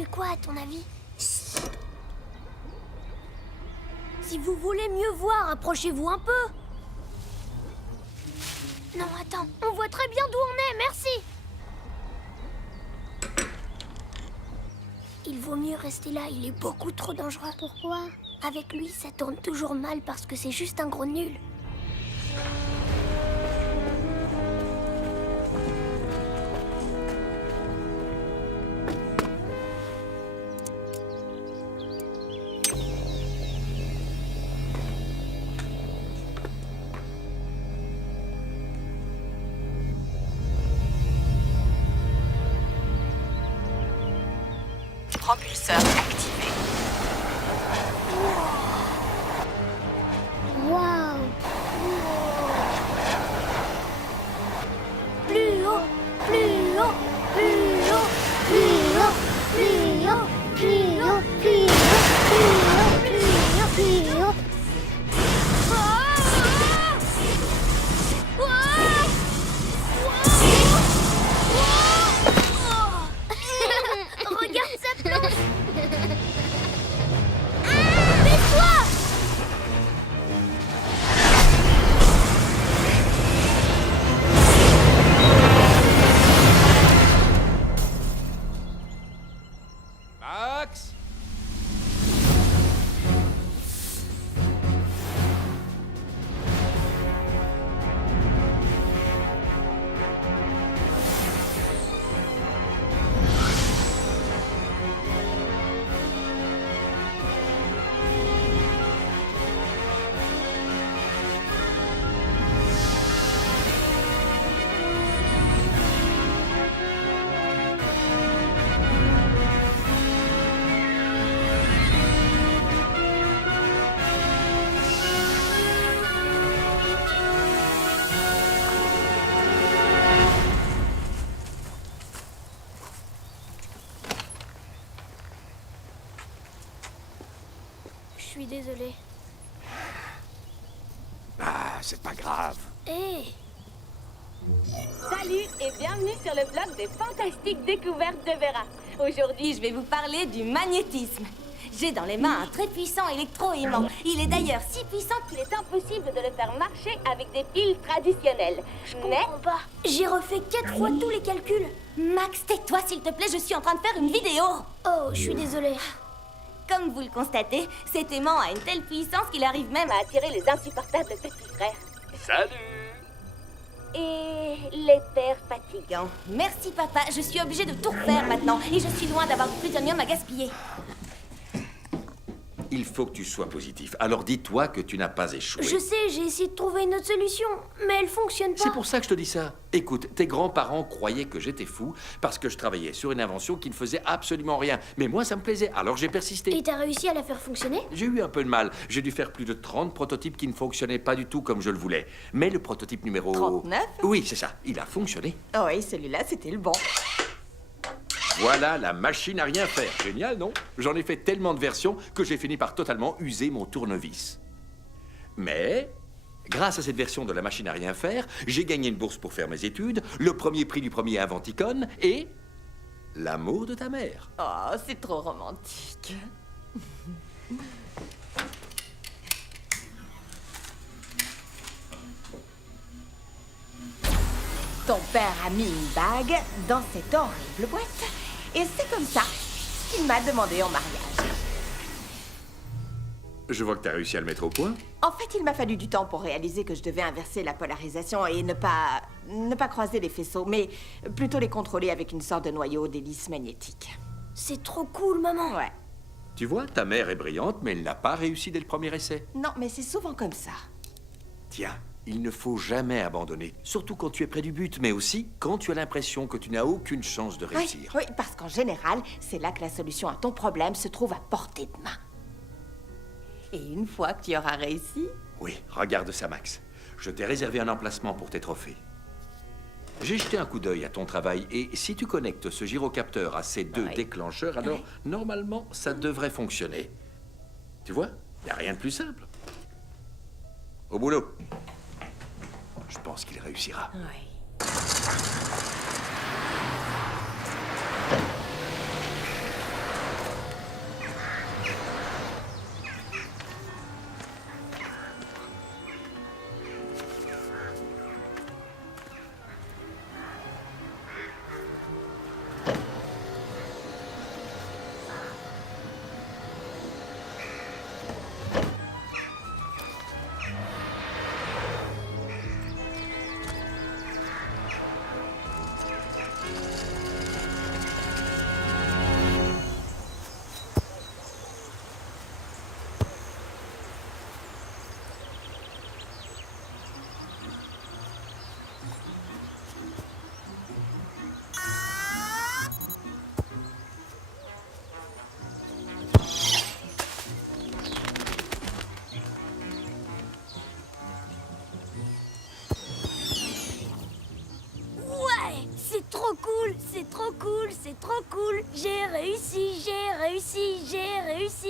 fait quoi, à ton avis? Si vous voulez mieux voir, approchez-vous un peu. Non, attends, on voit très bien d'où on est, merci. Il vaut mieux rester là, il est beaucoup trop dangereux. Pourquoi? Avec lui, ça tourne toujours mal parce que c'est juste un gros nul. Propulseur activé. Waouh! Plus haut, plus haut, plus haut, plus haut, plus haut, plus haut, plus haut, plus haut, plus haut. Regarde sa planche! Baisse-toi! Max! Je suis désolée. Ah, c'est pas grave. Hé! Salut et bienvenue sur le blog des fantastiques découvertes de Vera. Aujourd'hui, je vais vous parler du magnétisme. J'ai dans les mains un très puissant électro-aimant. Il est d'ailleurs si puissant qu'il est impossible de le faire marcher avec des piles traditionnelles. Je comprends pas. J'ai refait 4 fois tous les calculs. Max, tais-toi s'il te plaît, je suis en train de faire une vidéo. Oh, je suis désolée. Comme vous le constatez, cet aimant a une telle puissance qu'il arrive même à attirer les insupportables petits frères. Salut! Et les pères fatigants. Merci papa, je suis obligée de tout refaire maintenant. Et je suis loin d'avoir du plutonium à gaspiller. Il faut que tu sois positif. Alors dis-toi que tu n'as pas échoué. Je sais, j'ai essayé de trouver une autre solution, mais elle fonctionne pas. C'est pour ça que je te dis ça. Écoute, tes grands-parents croyaient que j'étais fou parce que je travaillais sur une invention qui ne faisait absolument rien. Mais moi, ça me plaisait, alors j'ai persisté. Et t'as réussi à la faire fonctionner? J'ai eu un peu de mal. J'ai dû faire plus de 30 prototypes qui ne fonctionnaient pas du tout comme je le voulais. Mais le prototype numéro... 39? Oui, c'est ça. Il a fonctionné. Oh oui, celui-là, c'était le bon. Voilà la machine à rien faire. Génial, non? J'en ai fait tellement de versions que j'ai fini par totalement user mon tournevis. Mais, grâce à cette version de la machine à rien faire, j'ai gagné une bourse pour faire mes études, le premier prix du premier Inventicon et l'amour de ta mère. Oh, c'est trop romantique. Ton père a mis une bague dans cette horrible boîte. Et c'est comme ça qu'il m'a demandé en mariage. Je vois que t'as réussi à le mettre au point. En fait, il m'a fallu du temps pour réaliser que je devais inverser la polarisation et ne pas croiser les faisceaux, mais plutôt les contrôler avec une sorte de noyau d'hélice magnétique. C'est trop cool, maman. Ouais. Tu vois, ta mère est brillante, mais elle n'a pas réussi dès le premier essai. Non, mais c'est souvent comme ça. Tiens, il ne faut jamais abandonner, surtout quand tu es près du but, mais aussi quand tu as l'impression que tu n'as aucune chance de réussir. Oui, parce qu'en général, c'est là que la solution à ton problème se trouve à portée de main. Et une fois que tu auras réussi... Oui, regarde ça, Max. Je t'ai réservé un emplacement pour tes trophées. J'ai jeté un coup d'œil à ton travail, et si tu connectes ce gyrocapteur à ces deux déclencheurs, alors, normalement, ça devrait fonctionner. Tu vois, il n'y a rien de plus simple. Au boulot. Je pense qu'il réussira. Oui. cool, c'est trop cool, c'est trop cool. J'ai réussi, j'ai réussi, j'ai réussi,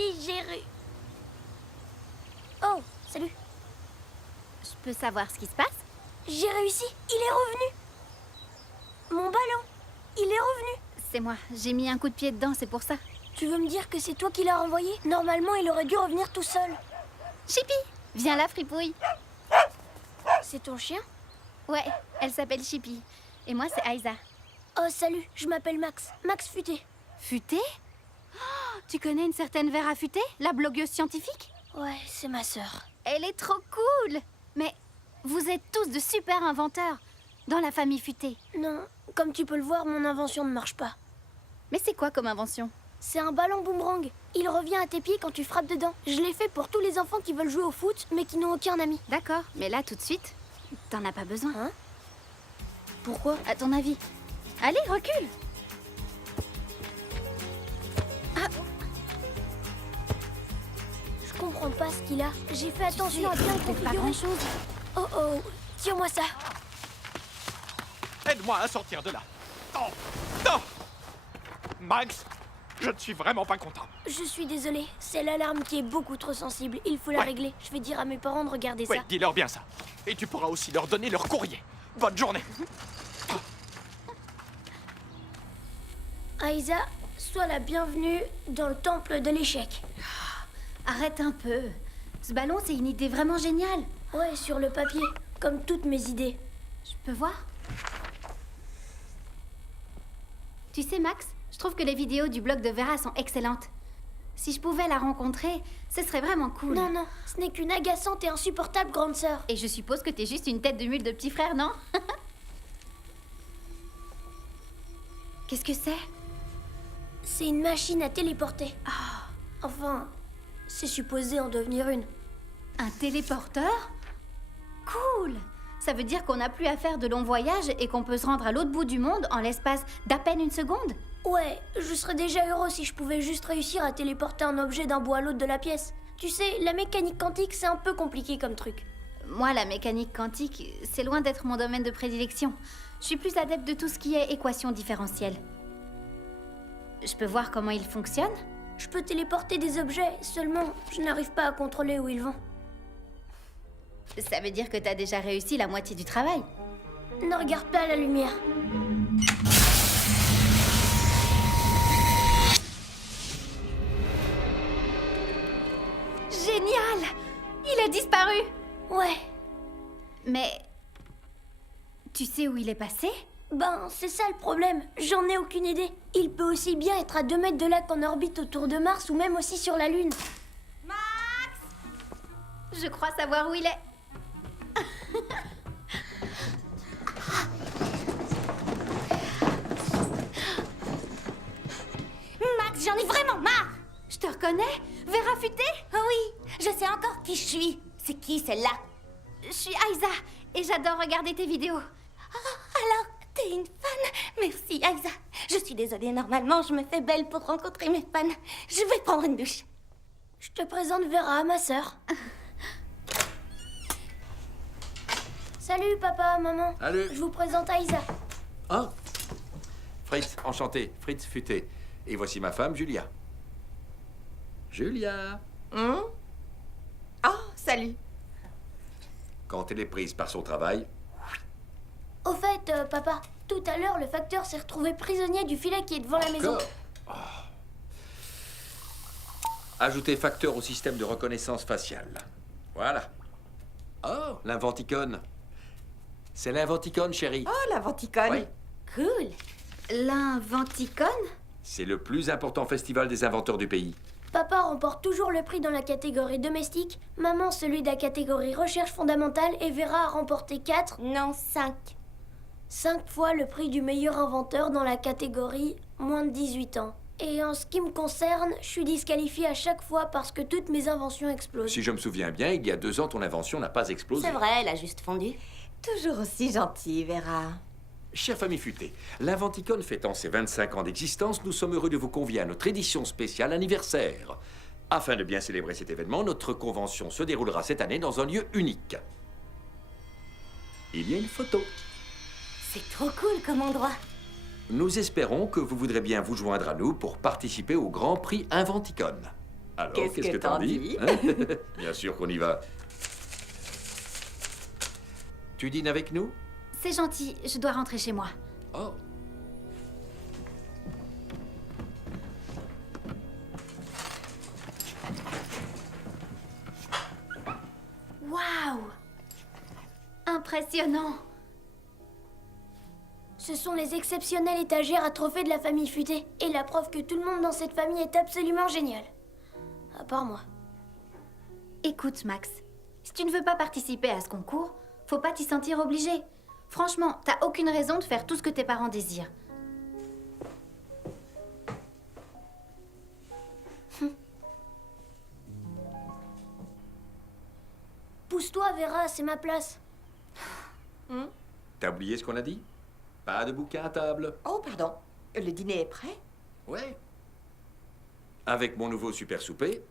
Oh, salut. Je peux savoir ce qui se passe? J'ai réussi, il est revenu. Mon ballon, il est revenu. C'est moi, j'ai mis un coup de pied dedans, c'est pour ça. Tu veux me dire que c'est toi qui l'as renvoyé? Normalement, il aurait dû revenir tout seul. Chippy, viens là, fripouille. C'est ton chien? Ouais, elle s'appelle Chippy. Et moi, c'est Aïza. Oh, salut, je m'appelle Max. Max Futé. Futé? Oh, tu connais une certaine Vera Futé, la blogueuse scientifique? Ouais, c'est ma sœur. Elle est trop cool. Mais vous êtes tous de super inventeurs dans la famille Futé. Non, comme tu peux le voir, mon invention ne marche pas. Mais c'est quoi comme invention? C'est un ballon boomerang. Il revient à tes pieds quand tu frappes dedans. Je l'ai fait pour tous les enfants qui veulent jouer au foot, mais qui n'ont aucun ami. D'accord, mais là, tout de suite, t'en as pas besoin. Hein? Pourquoi? À ton avis? Allez, recule. Je comprends pas ce qu'il a. J'ai fait attention à bien le C'est pas configurer. grand-chose. Oh oh, tire-moi ça. Aide-moi à sortir de là. Non. Non. Max, je ne suis vraiment pas content. Je suis désolée, c'est l'alarme qui est beaucoup trop sensible. Il faut la Ouais. régler. Je vais dire à mes parents de regarder Oui, ça. dis-leur bien ça. Et tu pourras aussi leur donner leur courrier. Bonne journée. Aïza, sois la bienvenue dans le temple de l'échec. Arrête un peu. Ce ballon, c'est une idée vraiment géniale. Ouais, sur le papier, comme toutes mes idées. Je peux voir? Tu sais, Max, je trouve que les vidéos du blog de Vera sont excellentes. Si je pouvais la rencontrer, ce serait vraiment cool. Non, non, ce n'est qu'une agaçante et insupportable grande sœur. Et je suppose que t'es juste une tête de mule de petit frère, non? Qu'est-ce que c'est? C'est une machine à téléporter. Enfin, c'est supposé en devenir une. Un téléporteur? Cool! Ça veut dire qu'on n'a plus à faire de longs voyages et qu'on peut se rendre à l'autre bout du monde en l'espace d'à peine une seconde? Ouais, je serais déjà heureux si je pouvais juste réussir à téléporter un objet d'un bout à l'autre de la pièce. Tu sais, la mécanique quantique, c'est un peu compliqué comme truc. Moi, la mécanique quantique, c'est loin d'être mon domaine de prédilection. Je suis plus adepte de tout ce qui est équation différentielle. Je peux voir comment il fonctionne? Je peux téléporter des objets, seulement je n'arrive pas à contrôler où ils vont. Ça veut dire que t'as déjà réussi la moitié du travail. Ne regarde pas la lumière. Génial! Il a disparu! Ouais, Mais... Tu sais où il est passé? ben c'est ça le problème, j'en ai aucune idée. Il peut aussi bien être à 2 mètres de là qu'en orbite autour de Mars ou même aussi sur la Lune. Je crois savoir où il est. Max, j'en ai vraiment marre. Je te reconnais? Vera Futé? Oh oui, je sais encore qui je suis. C'est qui celle-là? Je suis Aïza et j'adore regarder tes vidéos. Alors, t'es une fan? Merci, Aïza. Je suis désolée, normalement, je me fais belle pour rencontrer mes fans. Je vais prendre une douche. Je te présente Vera, ma sœur. Salut papa, maman. Salut. Je vous présente Aïza. Ah, Fritz, enchanté. Fritz Futé. Et voici ma femme, Julia. Julia. Oh, salut. Quand elle est prise par son travail, Au fait, papa, tout à l'heure, le facteur s'est retrouvé prisonnier du filet qui est devant la maison. Encore. Ajoutez facteur au système de reconnaissance faciale. Voilà. Oh, l'inventicone. C'est l'inventicone, chérie. Oh, la venticone. Oui. Cool. L'inventicone? C'est le plus important festival des inventeurs du pays. Papa remporte toujours le prix dans la catégorie domestique, maman celui de la catégorie recherche fondamentale et Vera a remporté 4, Non, 5. 5 fois le prix du meilleur inventeur dans la catégorie moins de 18 ans. Et en ce qui me concerne, je suis disqualifiée à chaque fois parce que toutes mes inventions explosent. Si je me souviens bien, il y a 2 ans, ton invention n'a pas explosé. C'est vrai, elle a juste fondu. Toujours aussi gentille, Vera. Chère famille futée, l'Inventicone fêtant ses 25 ans d'existence, nous sommes heureux de vous convier à notre édition spéciale anniversaire. Afin de bien célébrer cet événement, notre convention se déroulera cette année dans un lieu unique. Il y a une photo. C'est trop cool comme endroit. nous espérons que vous voudrez bien vous joindre à nous pour participer au Grand Prix Inventicon. Alors, qu'est-ce que t'en dis hein? Bien sûr qu'on y va. Tu dînes avec nous? C'est gentil, je dois rentrer chez moi. Oh. Waouh! Impressionnant! Ce sont les exceptionnelles étagères à trophées de la famille Futée. Et la preuve que tout le monde dans cette famille est absolument génial. À part moi. Écoute, Max, si tu ne veux pas participer à ce concours, faut pas t'y sentir obligé. Franchement, t'as aucune raison de faire tout ce que tes parents désirent. Pousse-toi, Vera, c'est ma place. T'as oublié ce qu'on a dit? Pas de bouquin à table. Oh, pardon. Le dîner est prêt? Ouais. Avec mon nouveau super souper,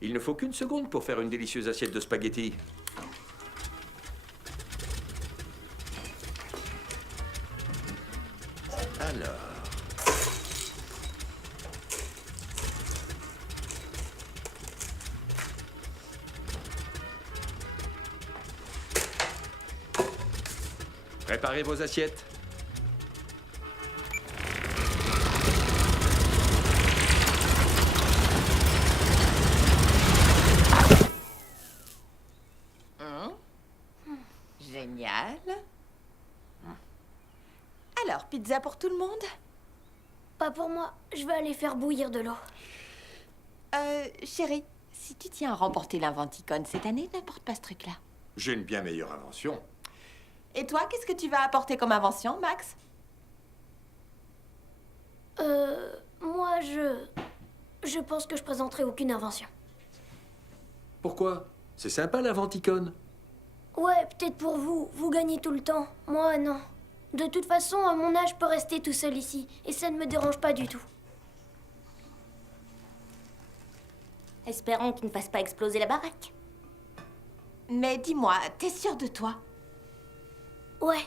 il ne faut qu'une seconde pour faire une délicieuse assiette de spaghettis. Alors... Préparez vos assiettes. Génial. Alors, pizza pour tout le monde? Pas pour moi, je vais aller faire bouillir de l'eau. Chérie, si tu tiens à remporter l'Inventicon cette année, n'importe pas ce truc-là. J'ai une bien meilleure invention. Et toi, qu'est-ce que tu vas apporter comme invention, Max? Moi, je pense que je présenterai aucune invention. Pourquoi? C'est sympa l'Inventicon. Ouais, peut-être pour vous, vous gagnez tout le temps. Moi, non. De toute façon, à mon âge, je peux rester tout seul ici. Et ça ne me dérange pas du tout. Espérons qu'il ne fasse pas exploser la baraque. Mais dis-moi, t'es sûre de toi? Ouais.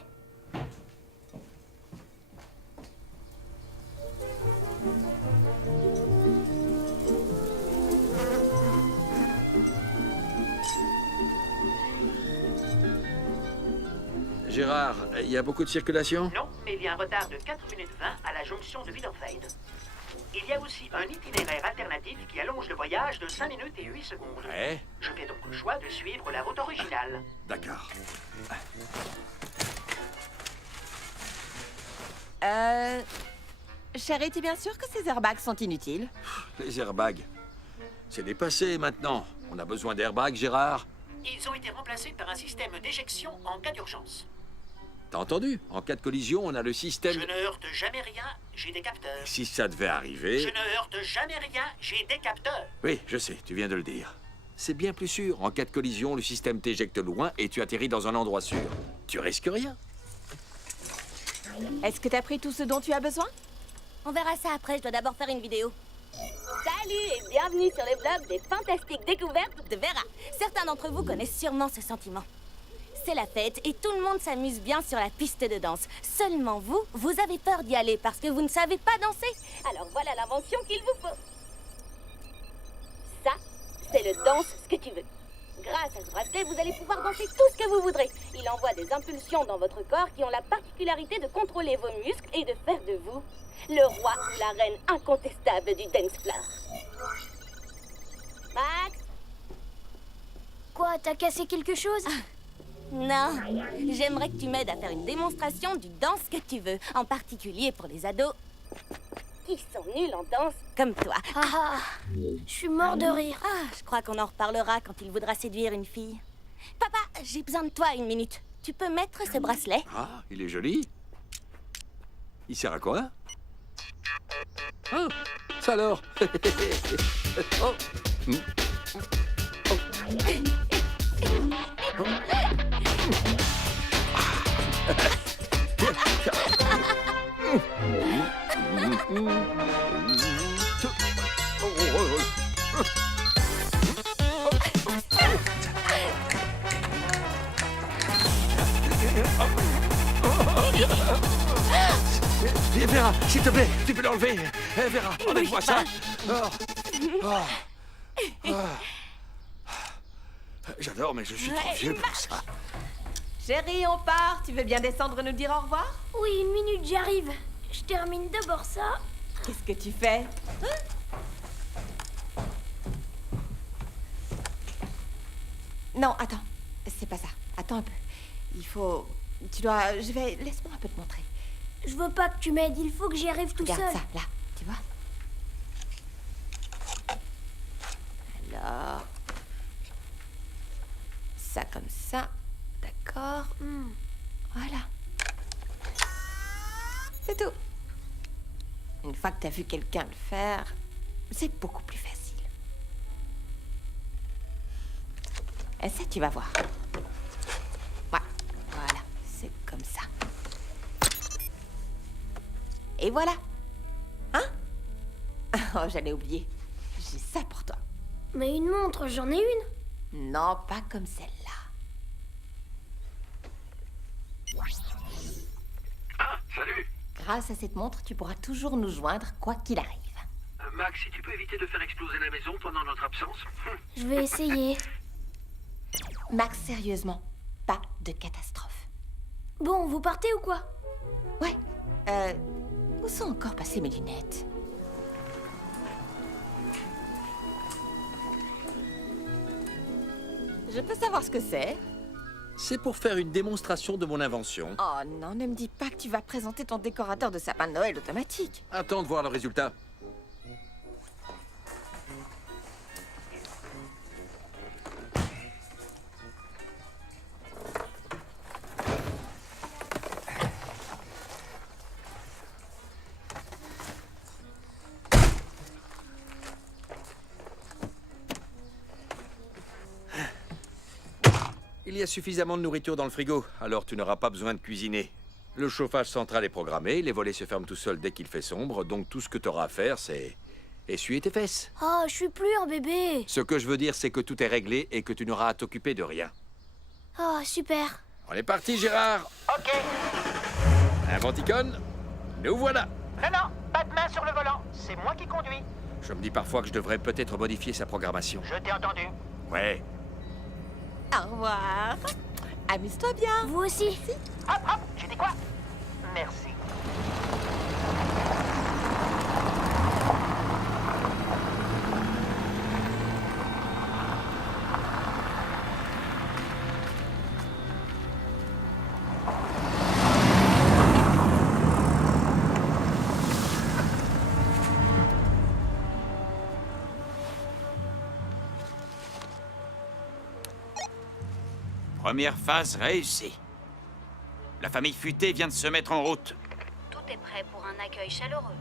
Gérard, il y a beaucoup de circulation? Non, mais il y a un retard de 4 minutes 20 à la jonction de Wiederfeld. Il y a aussi un itinéraire alternatif qui allonge le voyage de 5 minutes et 8 secondes. Ouais. Je fais donc le choix de suivre la route originale. D'accord. Chérie, t'es bien sûre que ces airbags sont inutiles? Les airbags. C'est dépassé maintenant. On a besoin d'airbags, Gérard. Ils ont été remplacés par un système d'éjection en cas d'urgence. T'as entendu? En cas de collision, on a le système... Je ne heurte jamais rien, j'ai des capteurs. Si ça devait arriver... Je ne heurte jamais rien, j'ai des capteurs. Oui, je sais, tu viens de le dire. C'est bien plus sûr. En cas de collision, le système t'éjecte loin et tu atterris dans un endroit sûr. Tu risques rien. Est-ce que t'as pris tout ce dont tu as besoin? On verra ça après, je dois d'abord faire une vidéo. Salut et bienvenue sur le blog des fantastiques découvertes de Vera. Certains d'entre vous connaissent sûrement ce sentiment. C'est la fête et tout le monde s'amuse bien sur la piste de danse. Seulement vous, vous avez peur d'y aller parce que vous ne savez pas danser. Alors voilà l'invention qu'il vous faut. Ça, c'est le danse ce que tu veux. Grâce à ce bracelet, vous allez pouvoir danser tout ce que vous voudrez. Il envoie des impulsions dans votre corps qui ont la particularité de contrôler vos muscles et de faire de vous le roi ou la reine incontestable du dance floor. Max? Quoi, t'as cassé quelque chose? Non, j'aimerais que tu m'aides à faire une démonstration du danse que tu veux, en particulier pour les ados qui sont nuls en danse comme toi. Ah, je suis mort de rire. Ah, je crois qu'on en reparlera quand il voudra séduire une fille. Papa, j'ai besoin de toi 1 minute. Tu peux mettre ce bracelet? Ah, il est joli. Il sert à quoi? Ah, ça alors. Oh. Vera, s'il te plaît, tu peux l'enlever. Vera, enlève-moi ça. J'adore, mais je suis trop vieux pour ça. Chérie, on part. Tu veux bien descendre nous dire au revoir? Oui, une minute, j'arrive. Je termine d'abord ça. Qu'est-ce que tu fais? Non, attends. C'est pas ça. Attends un peu. Il faut... Tu dois... Laisse-moi un peu te montrer. Je veux pas que tu m'aides, il faut que j'y arrive tout Regarde seul. ça, là. Tu vois? Alors... Ça comme ça. D'accord. Voilà. C'est tout. Une fois que t'as vu quelqu'un le faire, c'est beaucoup plus facile. Et ça, tu vas voir. Ouais, voilà. C'est comme ça. Et voilà. Hein? Oh, j'allais oublier. J'ai ça pour toi. Mais une montre, j'en ai une. Non, pas comme celle-là. Ah, salut. Grâce à cette montre, tu pourras toujours nous joindre, quoi qu'il arrive. Max, si tu peux éviter de faire exploser la maison pendant notre absence. Je vais essayer. Max, sérieusement, pas de catastrophe. Bon, vous partez ou quoi? Ouais, où sont encore passées mes lunettes? Je peux savoir ce que c'est? C'est pour faire une démonstration de mon invention. Oh non, ne me dis pas que tu vas présenter ton décorateur de sapin de Noël automatique. Attends de voir le résultat. Il y a suffisamment de nourriture dans le frigo, alors tu n'auras pas besoin de cuisiner. Le chauffage central est programmé, les volets se ferment tout seuls dès qu'il fait sombre, donc tout ce que tu auras à faire, c'est essuyer tes fesses. Oh, je suis plus un bébé. Ce que je veux dire, c'est que tout est réglé et que tu n'auras à t'occuper de rien. Oh, super. On est parti, Gérard. Ok. Inventicone, nous voilà. Non, non, pas de main sur le volant. C'est moi qui conduis. Je me dis parfois que je devrais peut-être modifier sa programmation. Je t'ai entendu. Ouais. Au revoir. Amuse-toi bien. Vous aussi. Hop, hop, j'ai dit quoi? Merci. Première phase réussie. La famille Futée vient de se mettre en route. Tout est prêt pour un accueil chaleureux.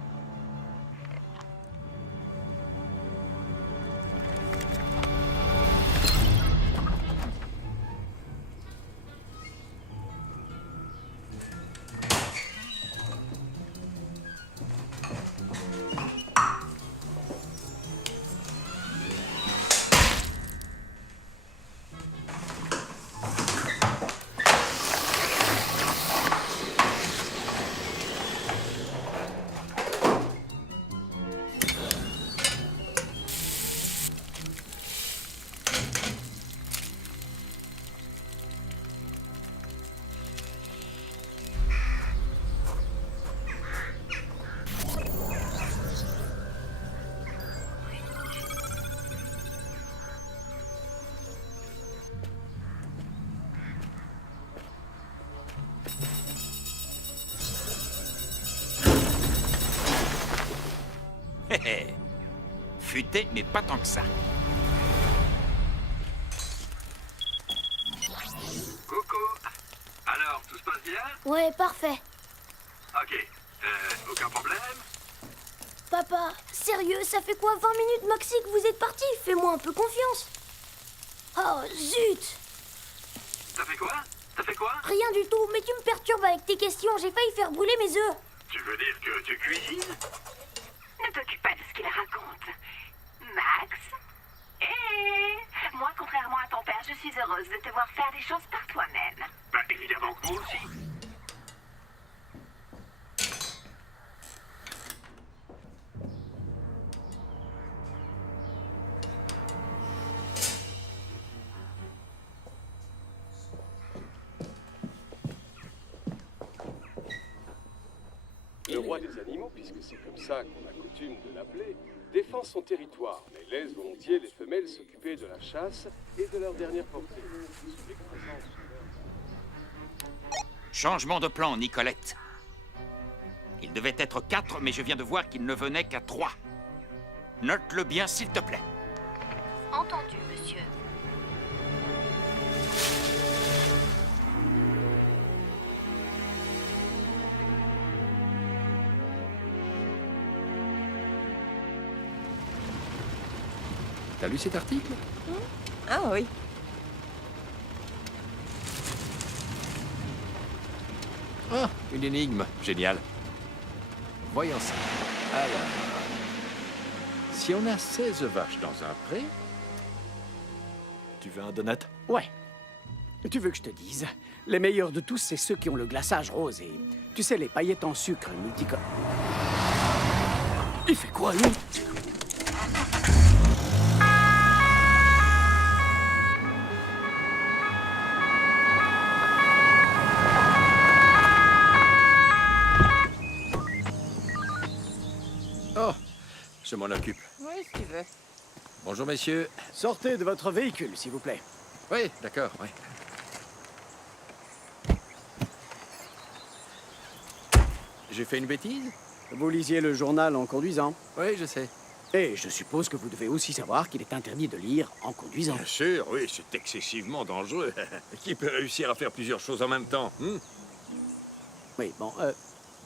Hé hé. Futé, mais pas tant que ça. Coucou. Alors, tout se passe bien? Ouais, parfait. Ok. Aucun problème? Papa, sérieux, ça fait quoi 20 minutes maxi que vous êtes parti? Fais-moi un peu confiance. Oh, zut. T'as fait quoi? T'as fait quoi? Rien du tout, mais tu me perturbes avec tes questions. J'ai failli faire brûler mes œufs. Tu veux dire que tu cuisines? Ne t'occupe pas de ce qu'il raconte. Max? Moi, contrairement à ton père, je suis heureuse de te voir faire des choses par toi-même. Bah, évidemment que moi aussi. roi des animaux, puisque c'est comme ça qu'on a coutume de l'appeler, défend son territoire, mais laisse volontiers les femelles s'occuper de la chasse et de leur dernière portée. Changement de plan, Nicolette. Il devait être 4, mais je viens de voir qu'il ne venait qu'à 3. Note-le bien, s'il te plaît. Entendu, monsieur. T'as lu cet article? Ah oui. Ah, une énigme. Génial. Voyons ça. Alors, si on a 16 vaches dans un pré... Tu veux un donut? Ouais. Tu veux que je te dise? Les meilleurs de tous, c'est ceux qui ont le glaçage rose et... Tu sais, les paillettes en sucre multicolores. Il fait quoi, lui? Oh, je m'en occupe. Oui, si tu veux. Bonjour, messieurs. Sortez de votre véhicule, s'il vous plaît. Oui, d'accord, oui. J'ai fait une bêtise? Vous lisiez le journal en conduisant. Oui, je sais. Et je suppose que vous devez aussi savoir qu'il est interdit de lire en conduisant. Bien sûr, oui, c'est excessivement dangereux. Qui peut réussir à faire plusieurs choses en même temps? Oui, bon,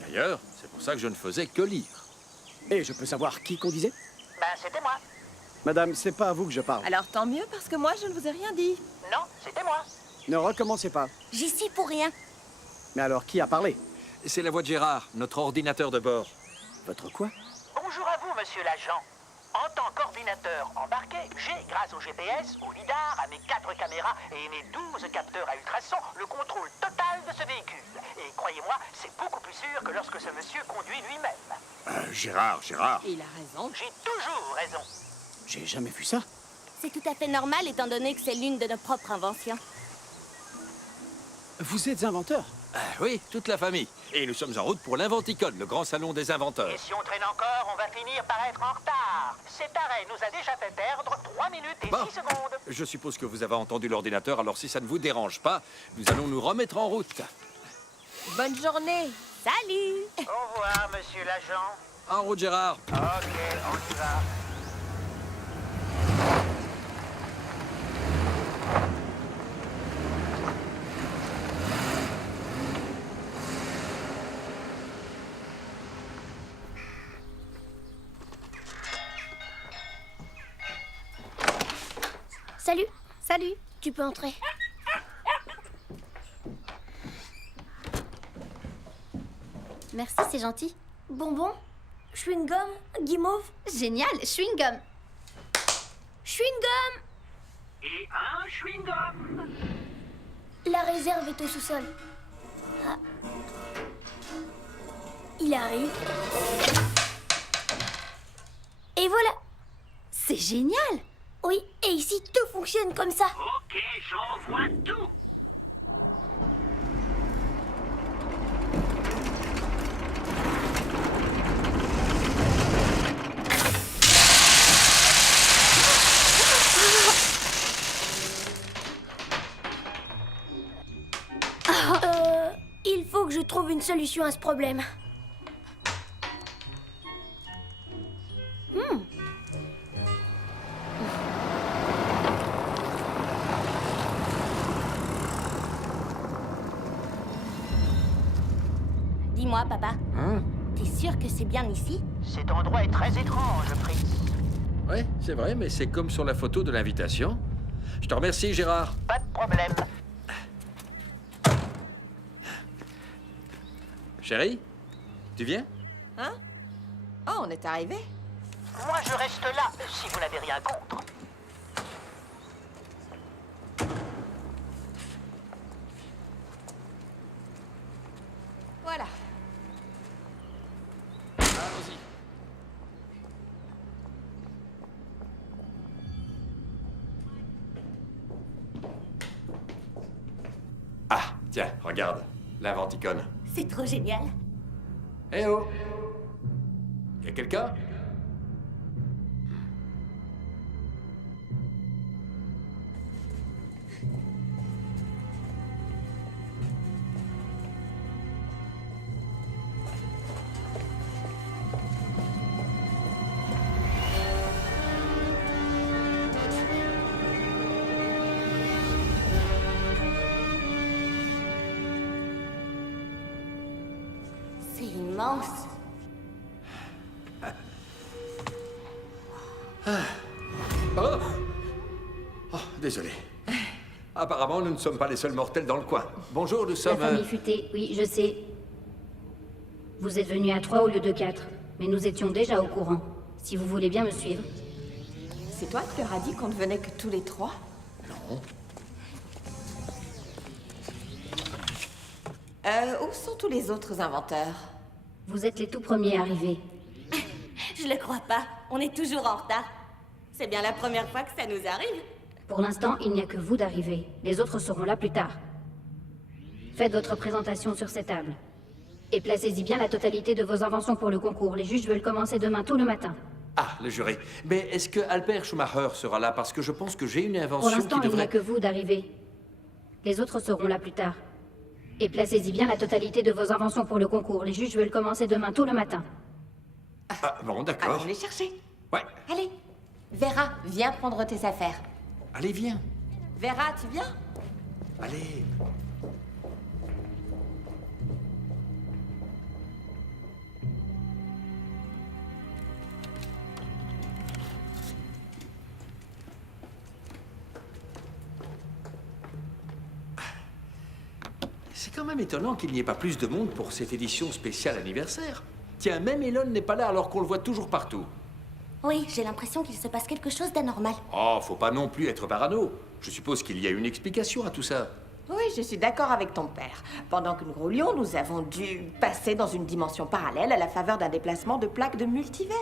D'ailleurs, c'est pour ça que je ne faisais que lire. Et je peux savoir qui conduisait? Ben, c'était moi. Madame, c'est pas à vous que je parle. Alors tant mieux, parce que moi, je ne vous ai rien dit. Non, c'était moi. Ne recommencez pas. J'y suis pour rien. Mais alors, qui a parlé? C'est la voix de Gérard, notre ordinateur de bord. Votre quoi? Bonjour à vous, monsieur l'agent. En tant qu'ordinateur embarqué, j'ai, grâce au GPS, au lidar, à mes 4 caméras et mes 12 capteurs à ultrasons, le contrôle total de ce véhicule. Et croyez-moi, c'est beaucoup plus sûr que lorsque ce monsieur conduit lui-même. Gérard. Il a raison. J'ai toujours raison. J'ai jamais vu ça. C'est tout à fait normal étant donné que c'est l'une de nos propres inventions. Vous êtes inventeur? Oui, toute la famille. Et nous sommes en route pour l'Inventicon, le grand salon des inventeurs. Et si on traîne encore, on va finir par être en retard. Cet arrêt nous a déjà fait perdre 3 minutes et Bon. 6 secondes. Je suppose que vous avez entendu l'ordinateur, alors si ça ne vous dérange pas, nous allons nous remettre en route. Bonne journée. Salut! Au revoir, monsieur l'agent. En route, Gérard. Ok, on y va. Salut, Salut. tu peux entrer. Merci, c'est gentil. Bonbon, chewing-gum, guimauve, Génial, chewing-gum. chewing-gum. Et un chewing-gum. La réserve est au sous-sol. Ah. Il arrive. Et voilà. C'est génial. Oui, et ici tout fonctionne comme ça. Ok, j'envoie tout. Il faut que je trouve une solution à ce problème. Dis-moi, papa, t'es sûr que c'est bien ici? Cet endroit est très étrange, Fritz. Oui, c'est vrai, mais c'est comme sur la photo de l'invitation. Je te remercie, Gérard. Pas de problème. Chérie, tu viens? Hein? Oh, on est arrivé. Moi, je reste là, si vous n'avez rien contre. Voilà. Allons-y. Ah, tiens, regarde, l'Inventicon. C'est trop génial. Eh oh! Y a quelqu'un? C'est immense. Oh! Oh, désolé. Apparemment, nous ne sommes pas les seuls mortels dans le coin. Bonjour, nous La sommes... famille futée, oui, je sais. Vous êtes venus à 3 au lieu de 4, mais nous étions déjà au courant. Si vous voulez bien me suivre. C'est toi qui leur as dit qu'on ne venait que tous les 3? Non. Où sont tous les autres inventeurs? Vous êtes les tout premiers arrivés. Je le crois pas. On est toujours en retard. C'est bien la première fois que ça nous arrive. Pour l'instant, il n'y a que vous d'arriver. Les autres seront là plus tard. Faites votre présentation sur cette table. Et placez-y bien la totalité de vos inventions pour le concours. Les juges veulent commencer demain tôt le matin. Ah, le juré. Mais est-ce que Albert Schumacher sera là? Parce que je pense que j'ai une Pour invention l'instant, qui il n'y a devrait... que vous d'arriver. Les autres seront là plus tard. Et placez-y bien la totalité de vos inventions pour le concours. Les juges veulent commencer demain tôt le matin. Ah, bon, d'accord. Allons les chercher. Ouais. Allez. Vera, viens prendre tes affaires. Allez, viens. Vera, tu viens? Allez. C'est quand même étonnant qu'il n'y ait pas plus de monde pour cette édition spéciale anniversaire. Tiens, même Elon n'est pas là alors qu'on le voit toujours partout. Oui, j'ai l'impression qu'il se passe quelque chose d'anormal. Oh, faut pas non plus être parano. Je suppose qu'il y a une explication à tout ça. Oui, je suis d'accord avec ton père. Pendant que nous roulions, nous avons dû passer dans une dimension parallèle à la faveur d'un déplacement de plaques de multivers.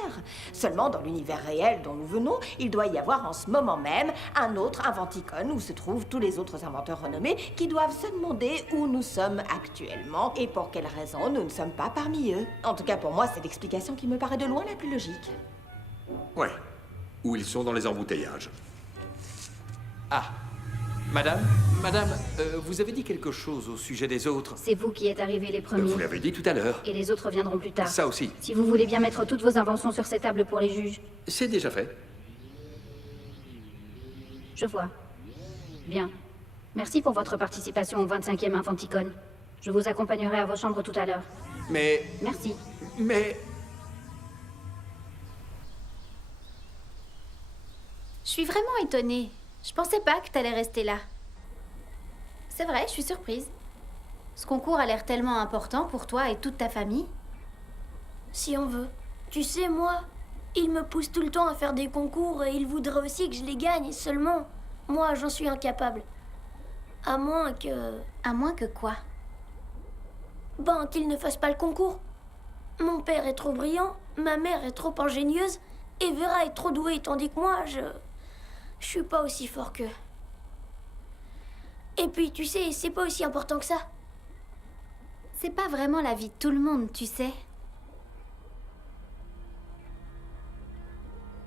Seulement, dans l'univers réel dont nous venons, il doit y avoir en ce moment même un autre Inventicon où se trouvent tous les autres inventeurs renommés qui doivent se demander où nous sommes actuellement et pour quelle raison nous ne sommes pas parmi eux. En tout cas, pour moi, c'est l'explication qui me paraît de loin la plus logique. Ouais. Où ils sont dans les embouteillages. Ah. Madame, vous avez dit quelque chose au sujet des autres. C'est vous qui êtes arrivés les premiers. Vous l'avez dit tout à l'heure. Et les autres viendront plus tard. Ça aussi. Si vous voulez bien mettre toutes vos inventions sur cette table pour les juges. C'est déjà fait. Je vois. Bien. Merci pour votre participation au 25e Inventicon. Je vous accompagnerai à vos chambres tout à l'heure. Mais... Merci. Mais... Je suis vraiment étonnée. Je pensais pas que t'allais rester là. C'est vrai, je suis surprise. Ce concours a l'air tellement important pour toi et toute ta famille. Si on veut. Tu sais, moi, il me pousse tout le temps à faire des concours et il voudrait aussi que je les gagne. Seulement, moi, j'en suis incapable. À moins que... À moins que quoi? Ben, qu'il ne fasse pas le concours. Mon père est trop brillant, ma mère est trop ingénieuse et Vera est trop douée, tandis que moi, je suis pas aussi fort qu'eux. Et puis, tu sais, c'est pas aussi important que ça. C'est pas vraiment la vie de tout le monde, tu sais.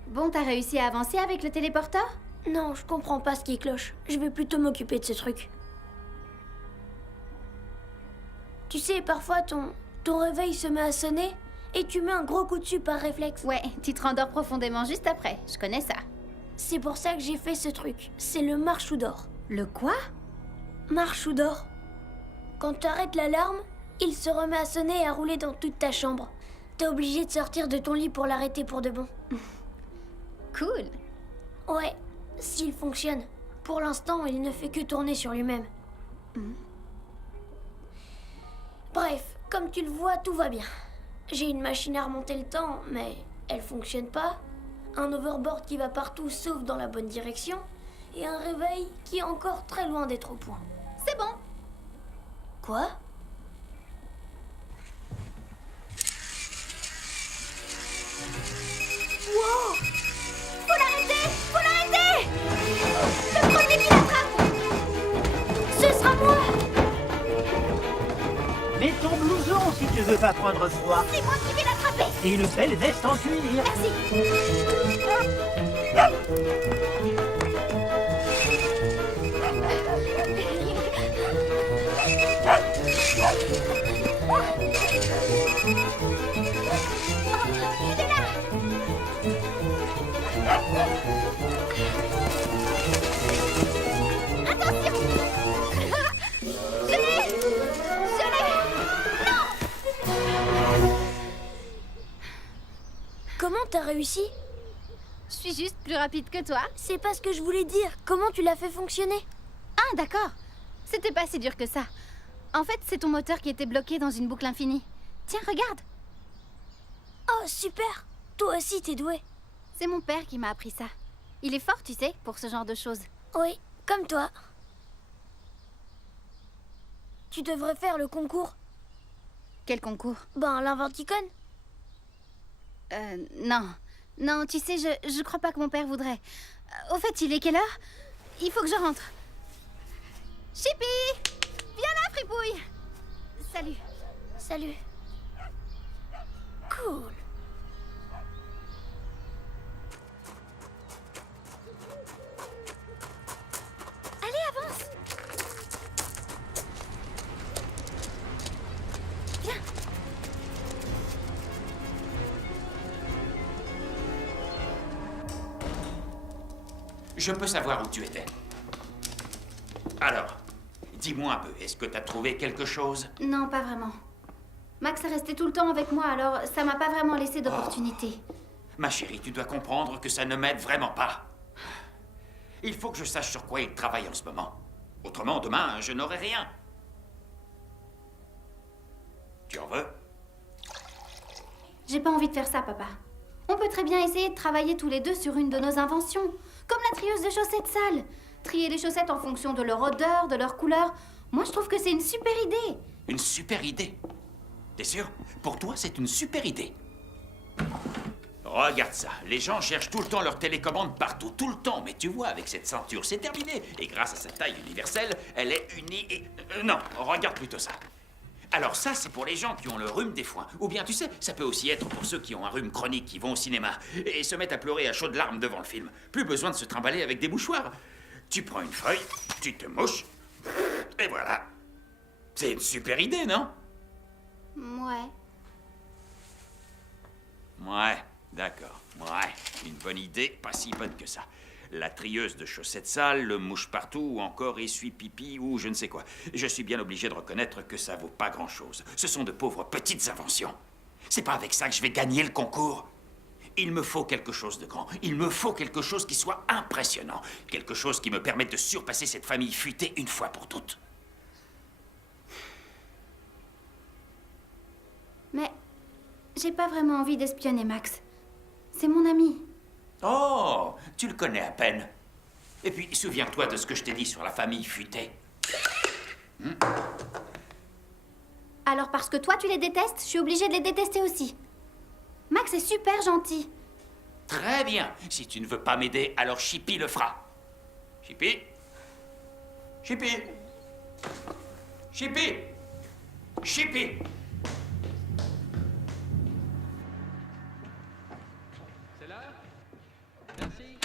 Bon, t'as réussi à avancer avec le téléporteur? Non, je comprends pas ce qui cloche. Je vais plutôt m'occuper de ce truc. Tu sais, parfois, ton réveil se met à sonner et tu mets un gros coup dessus par réflexe. Ouais, tu te rendors profondément juste après. Je connais ça. C'est pour ça que j'ai fait ce truc. C'est le marche ou dors. Le quoi? Marche ou dors. Quand t'arrêtes l'alarme, il se remet à sonner et à rouler dans toute ta chambre. T'es obligé de sortir de ton lit pour l'arrêter pour de bon. Cool. Ouais, s'il fonctionne. Pour l'instant, il ne fait que tourner sur lui-même. Bref, comme tu le vois, tout va bien. J'ai une machine à remonter le temps, mais elle fonctionne pas. Un overboard qui va partout sauf dans la bonne direction. Et un réveil qui est encore très loin d'être au point. C'est bon. Quoi? Wow! Faut l'arrêter! Faut l'arrêter! Le premier qui l'attrape! Ce sera moi! Mets ton blouson si tu veux pas prendre froid. C'est moi qui vais l'attraper. Et une belle veste en cuir. Comment t'as réussi? Je suis juste plus rapide que toi. C'est pas ce que je voulais dire. Comment tu l'as fait fonctionner? Ah, d'accord. C'était pas si dur que ça. En fait, c'est ton moteur qui était bloqué dans une boucle infinie. Tiens, regarde. Oh, super! Toi aussi, t'es doué. C'est mon père qui m'a appris ça. Il est fort, tu sais, pour ce genre de choses. Oui, comme toi. Tu devrais faire le concours. Quel concours? Ben, l'Inventicon. Non. Non, tu sais, je crois pas que mon père voudrait. Au fait, il est quelle heure? Il faut que je rentre. Chippy! Viens là, fripouille! Salut. Salut. Cool. Allez, avance! Viens. Je peux savoir où tu étais. Alors, dis-moi un peu, est-ce que t'as trouvé quelque chose? Non, pas vraiment. Max est resté tout le temps avec moi, alors ça m'a pas vraiment laissé d'opportunité. Ma chérie, tu dois comprendre que ça ne m'aide vraiment pas. Il faut que je sache sur quoi il travaille en ce moment. Autrement, demain, je n'aurai rien. Tu en veux? J'ai pas envie de faire ça, papa. On peut très bien essayer de travailler tous les deux sur une de nos inventions. Comme la trieuse de chaussettes sales. Trier les chaussettes en fonction de leur odeur, de leur couleur. Moi, je trouve que c'est une super idée. Une super idée? T'es sûr? Pour toi, c'est une super idée. Regarde ça. Les gens cherchent tout le temps leur télécommande partout, tout le temps. Mais tu vois, avec cette ceinture, c'est terminé. Et grâce à sa taille universelle, elle est unie et... non, regarde plutôt ça. Alors ça, c'est pour les gens qui ont le rhume des foins. Ou bien, tu sais, ça peut aussi être pour ceux qui ont un rhume chronique, qui vont au cinéma et se mettent à pleurer à chaudes larmes devant le film. Plus besoin de se trimballer avec des mouchoirs. Tu prends une feuille, tu te mouches, et voilà. C'est une super idée, non? Ouais. Ouais, d'accord. Ouais, une bonne idée, pas si bonne que ça. La trieuse de chaussettes sales, le mouche partout, ou encore essuie-pipi, ou je ne sais quoi. Je suis bien obligé de reconnaître que ça vaut pas grand-chose. Ce sont de pauvres petites inventions. C'est pas avec ça que je vais gagner le concours. Il me faut quelque chose de grand. Il me faut quelque chose qui soit impressionnant. Quelque chose qui me permette de surpasser cette famille futée une fois pour toutes. Mais j'ai pas vraiment envie d'espionner Max. C'est mon ami. Oh, tu le connais à peine. Et puis, souviens-toi de ce que je t'ai dit sur la famille futée. Alors parce que toi tu les détestes, je suis obligée de les détester aussi. Max est super gentil. Très bien. Si tu ne veux pas m'aider, alors Chippy le fera. Chippy? Chippy? Chippy? Chippy? C'est là? Merci.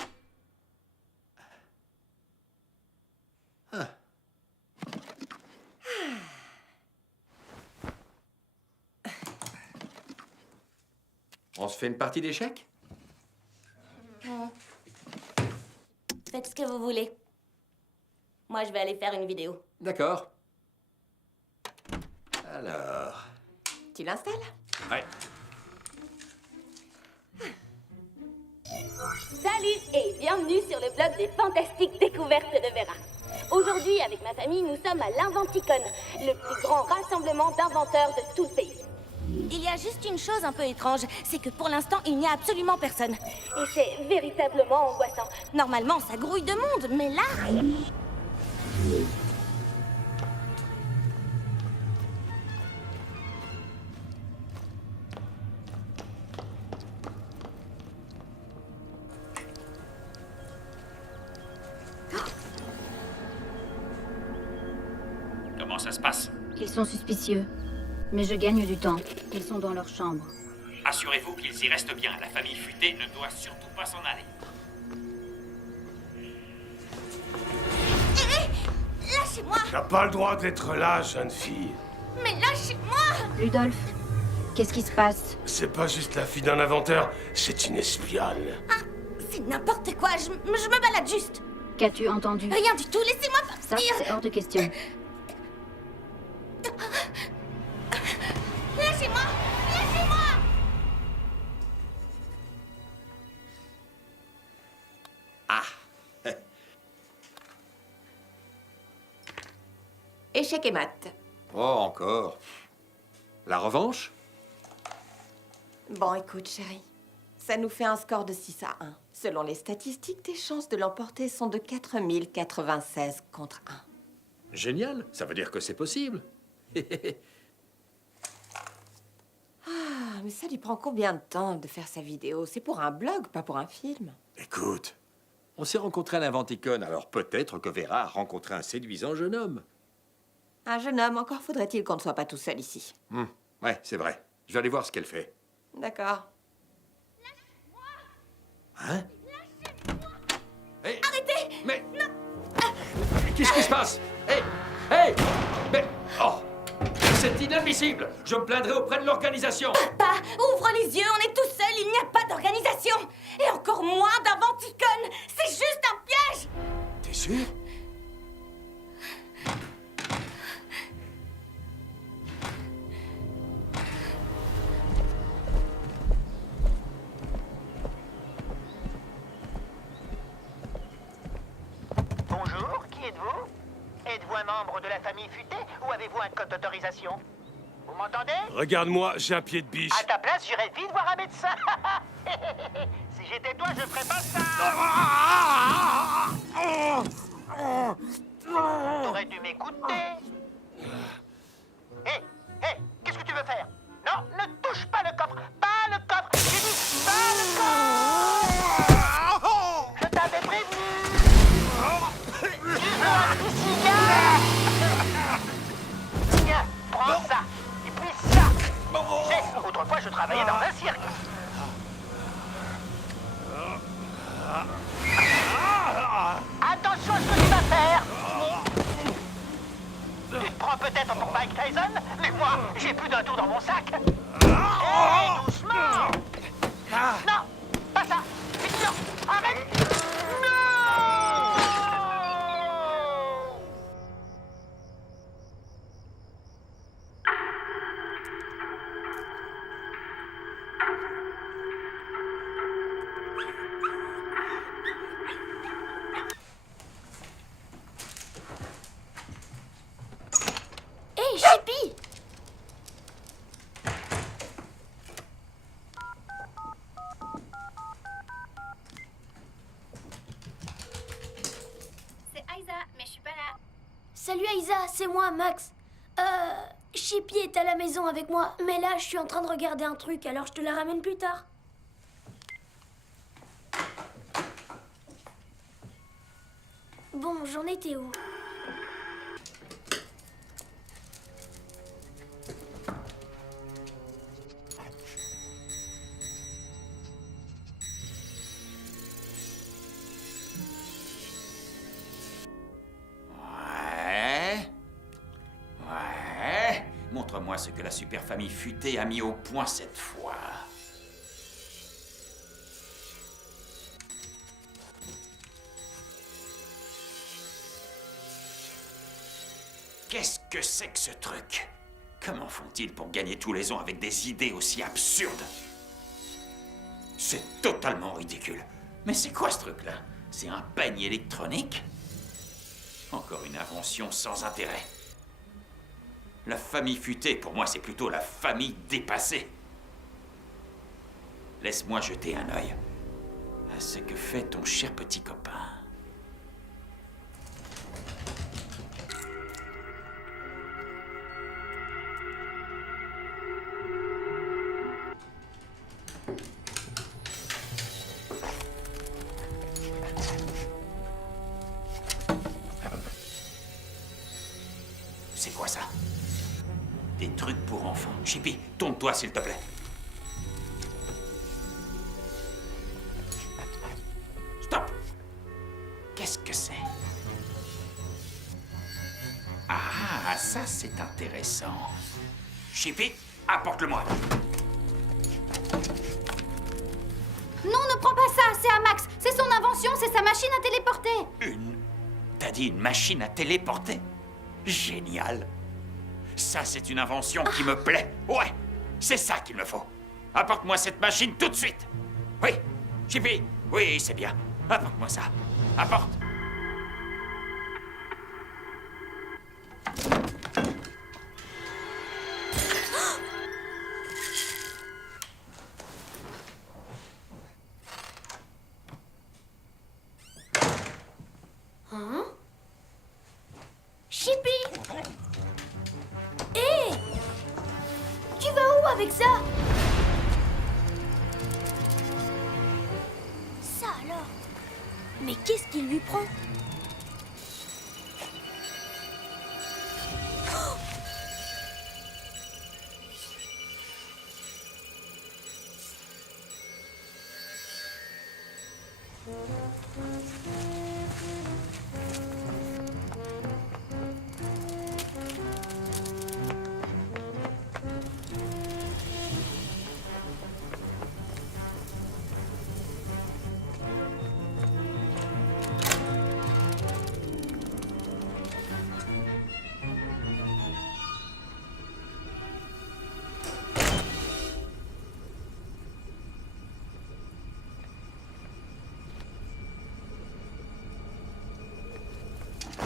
On se fait une partie d'échecs? Faites ce que vous voulez. Moi, je vais aller faire une vidéo. D'accord. Alors... Tu l'installes? Ouais. Salut et bienvenue sur le blog des fantastiques découvertes de Vera. Aujourd'hui, avec ma famille, nous sommes à l'Inventicon, le plus grand rassemblement d'inventeurs de tout le pays. Il y a juste une chose un peu étrange, c'est que pour l'instant, il n'y a absolument personne. Et c'est véritablement angoissant. Normalement, ça grouille de monde, mais là... Comment ça se passe? Ils sont suspicieux. Mais je gagne du temps. Ils sont dans leur chambre. Assurez-vous qu'ils y restent bien. La famille futée ne doit surtout pas s'en aller. Lâchez-moi! T'as pas le droit d'être là, jeune fille. Mais lâchez-moi! Ludolf, qu'est-ce qui se passe? C'est pas juste la fille d'un inventeur, c'est une espionne. Ah, c'est n'importe quoi, je me balade juste. Qu'as-tu entendu? Rien du tout, laissez-moi Ça, partir. c'est hors de question. Lâchez-moi! Lâchez-moi! Ah! Échec et mat. Oh, encore. La revanche? Bon, écoute, chérie. Ça nous fait un score de 6-1. Selon les statistiques, tes chances de l'emporter sont de 4096 contre 1. Génial, ça veut dire que c'est possible. Ah, mais ça lui prend combien de temps de faire sa vidéo? C'est pour un blog, pas pour un film. Écoute, on s'est rencontrés à l'Inventicon, alors peut-être que Vera a rencontré un séduisant jeune homme. Un jeune homme, encore faudrait-il qu'on ne soit pas tout seul ici. Ouais, c'est vrai. Je vais aller voir ce qu'elle fait. D'accord. Hein? Hey, Arrêtez! mais... Qu'est-ce qui se passe? Hey! Hey! Mais... Oh! C'est inadmissible! Je me plaindrai auprès de l'organisation! Papa, ouvre les yeux, on est tout seul, il n'y a pas d'organisation! Et encore moins d'Inventicon! C'est juste un piège! T'es sûr? Bonjour, qui êtes-vous? Êtes-vous un membre de la famille futée ou avez-vous un code d'autorisation? Vous m'entendez? Regarde-moi, j'ai un pied de biche. À ta place, j'irais vite voir un médecin. Si j'étais toi, je ferais pas ça. T'aurais dû m'écouter. Hé, qu'est-ce que tu veux faire? Non, ne touche pas le coffre. Pas le coffre. J'ai dit pas le coffre. Je t'avais prévenu. Tu veux un petit cigare? Tiens, prends ça. Et puis ça. Tu sais, autrefois, je travaillais dans un cirque. Attention à ce que tu vas faire. Tu te prends peut-être pour Mike Tyson, mais moi, j'ai plus d'un tour dans mon sac. Hé, doucement. Non, pas ça. Non, arrête. Non. Hé, Chippy! C'est Aïza, mais je suis pas là. Salut Aïza, c'est moi, Max. Chippy est à la maison avec moi, mais là, je suis en train de regarder un truc, alors je te la ramène plus tard. Bon, j'en étais où? Ouais. Montre-moi ce que la super famille futée a mis au point cette fois. Qu'est-ce que c'est que ce truc? Comment font-ils pour gagner tous les ans avec des idées aussi absurdes? C'est totalement ridicule. Mais c'est quoi ce truc-là? C'est un peigne électronique? Encore une invention sans intérêt. La famille futée, pour moi, c'est plutôt la famille dépassée. Laisse-moi jeter un œil à ce que fait ton cher petit copain. C'est quoi ça? Des trucs truc pour enfants. Chippy, tourne-toi, s'il te plaît. Stop! Qu'est-ce que c'est? Ah, ça, c'est intéressant. Chippy, apporte-le-moi. Non, ne prends pas ça, c'est à Max. C'est son invention, c'est sa machine à téléporter. T'as dit une machine à téléporter? Génial. Ça, c'est une invention qui me plaît. Ouais, c'est ça qu'il me faut. Apporte-moi cette machine tout de suite. Oui, Chippy, oui, c'est bien. Apporte-moi ça. Apporte. Hein? Chippy! Hé! Tu vas où avec ça? Ça alors? Mais qu'est-ce qu'il lui prend?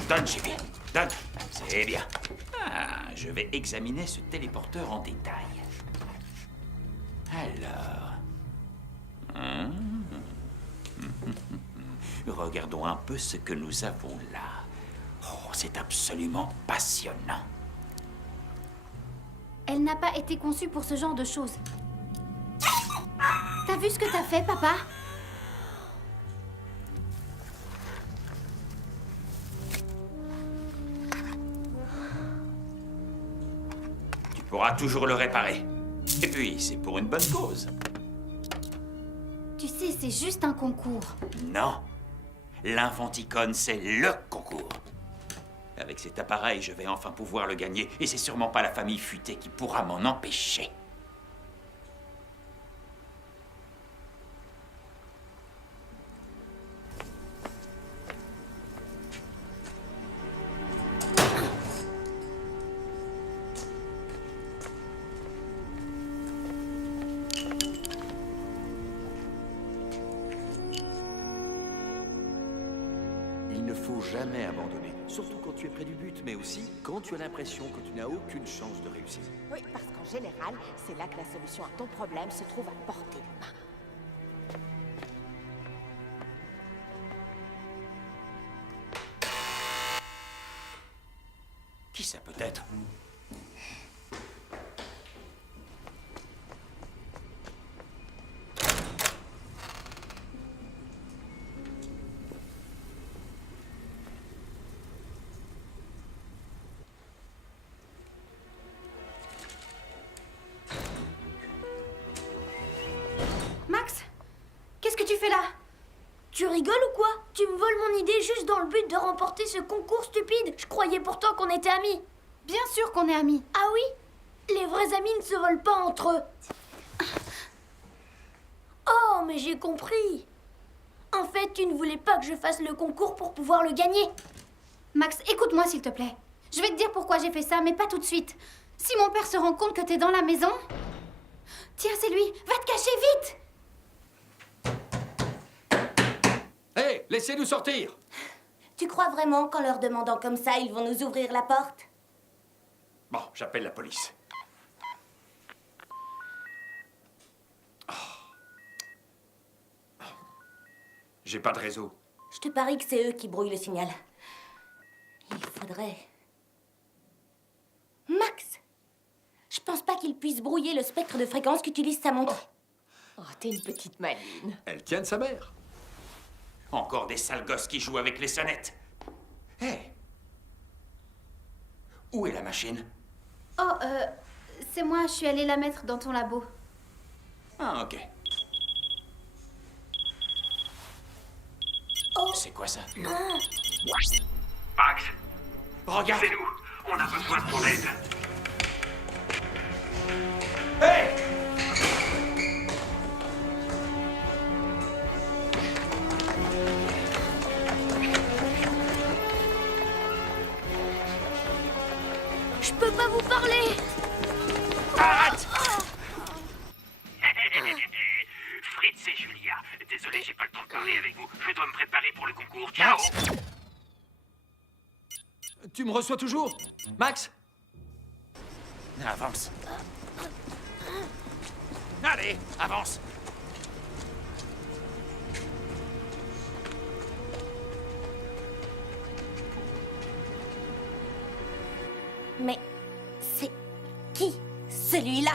Donne, Chippy, donne. C'est bien. Ah, je vais examiner ce téléporteur en détail. Alors... Regardons un peu ce que nous avons là. Oh, c'est absolument passionnant. Elle n'a pas été conçue pour ce genre de choses. T'as vu ce que t'as fait, papa? Tu pourras toujours le réparer. Et puis, c'est pour une bonne cause. Tu sais, c'est juste un concours. Non. L'Infanticon, c'est le concours. Avec cet appareil, je vais enfin pouvoir le gagner. Et c'est sûrement pas la famille futée qui pourra m'en empêcher. Il ne faut jamais abandonner, surtout quand tu es près du but, mais aussi quand tu as l'impression que tu n'as aucune chance de réussir. Oui, parce qu'en général, c'est là que la solution à ton problème se trouve à portée de main. Qui ça peut être? Max, qu'est-ce que tu fais là? Tu rigoles ou quoi? Tu me voles mon idée juste dans le but de remporter ce concours stupide. Je croyais pourtant qu'on était amis. Bien sûr qu'on est amis. Ah oui? Les vrais amis ne se volent pas entre eux. Oh, mais j'ai compris. En fait, tu ne voulais pas que je fasse le concours pour pouvoir le gagner. Max, écoute-moi s'il te plaît. Je vais te dire pourquoi j'ai fait ça, mais pas tout de suite. Si mon père se rend compte que t'es dans la maison... Tiens, c'est lui. Va te cacher vite. Hé, hey, laissez-nous sortir! Tu crois vraiment qu'en leur demandant comme ça, ils vont nous ouvrir la porte? Bon, j'appelle la police. J'ai pas de réseau. Je te parie que c'est eux qui brouillent le signal. Il faudrait... Max! Je pense pas qu'il puisse brouiller le spectre de fréquence qu'utilise sa montre. Oh, t'es une petite maline. Elle tient de sa mère. Encore des sales gosses qui jouent avec les sonnettes. Hé! Où est la machine? Oh, C'est moi, je suis allée la mettre dans ton labo. Ah, ok. C'est quoi ça? Non. Max, Regarde! c'est nous. On a besoin de ton aide. Hey! Je peux pas vous parler. Arrête! Fritz et Julia, désolé, j'ai pas le temps de parler avec vous. Je dois me préparer pour le concours. Ciao. Tu me reçois toujours? Max? Avance. Allez, avance. Mais c'est qui, celui-là?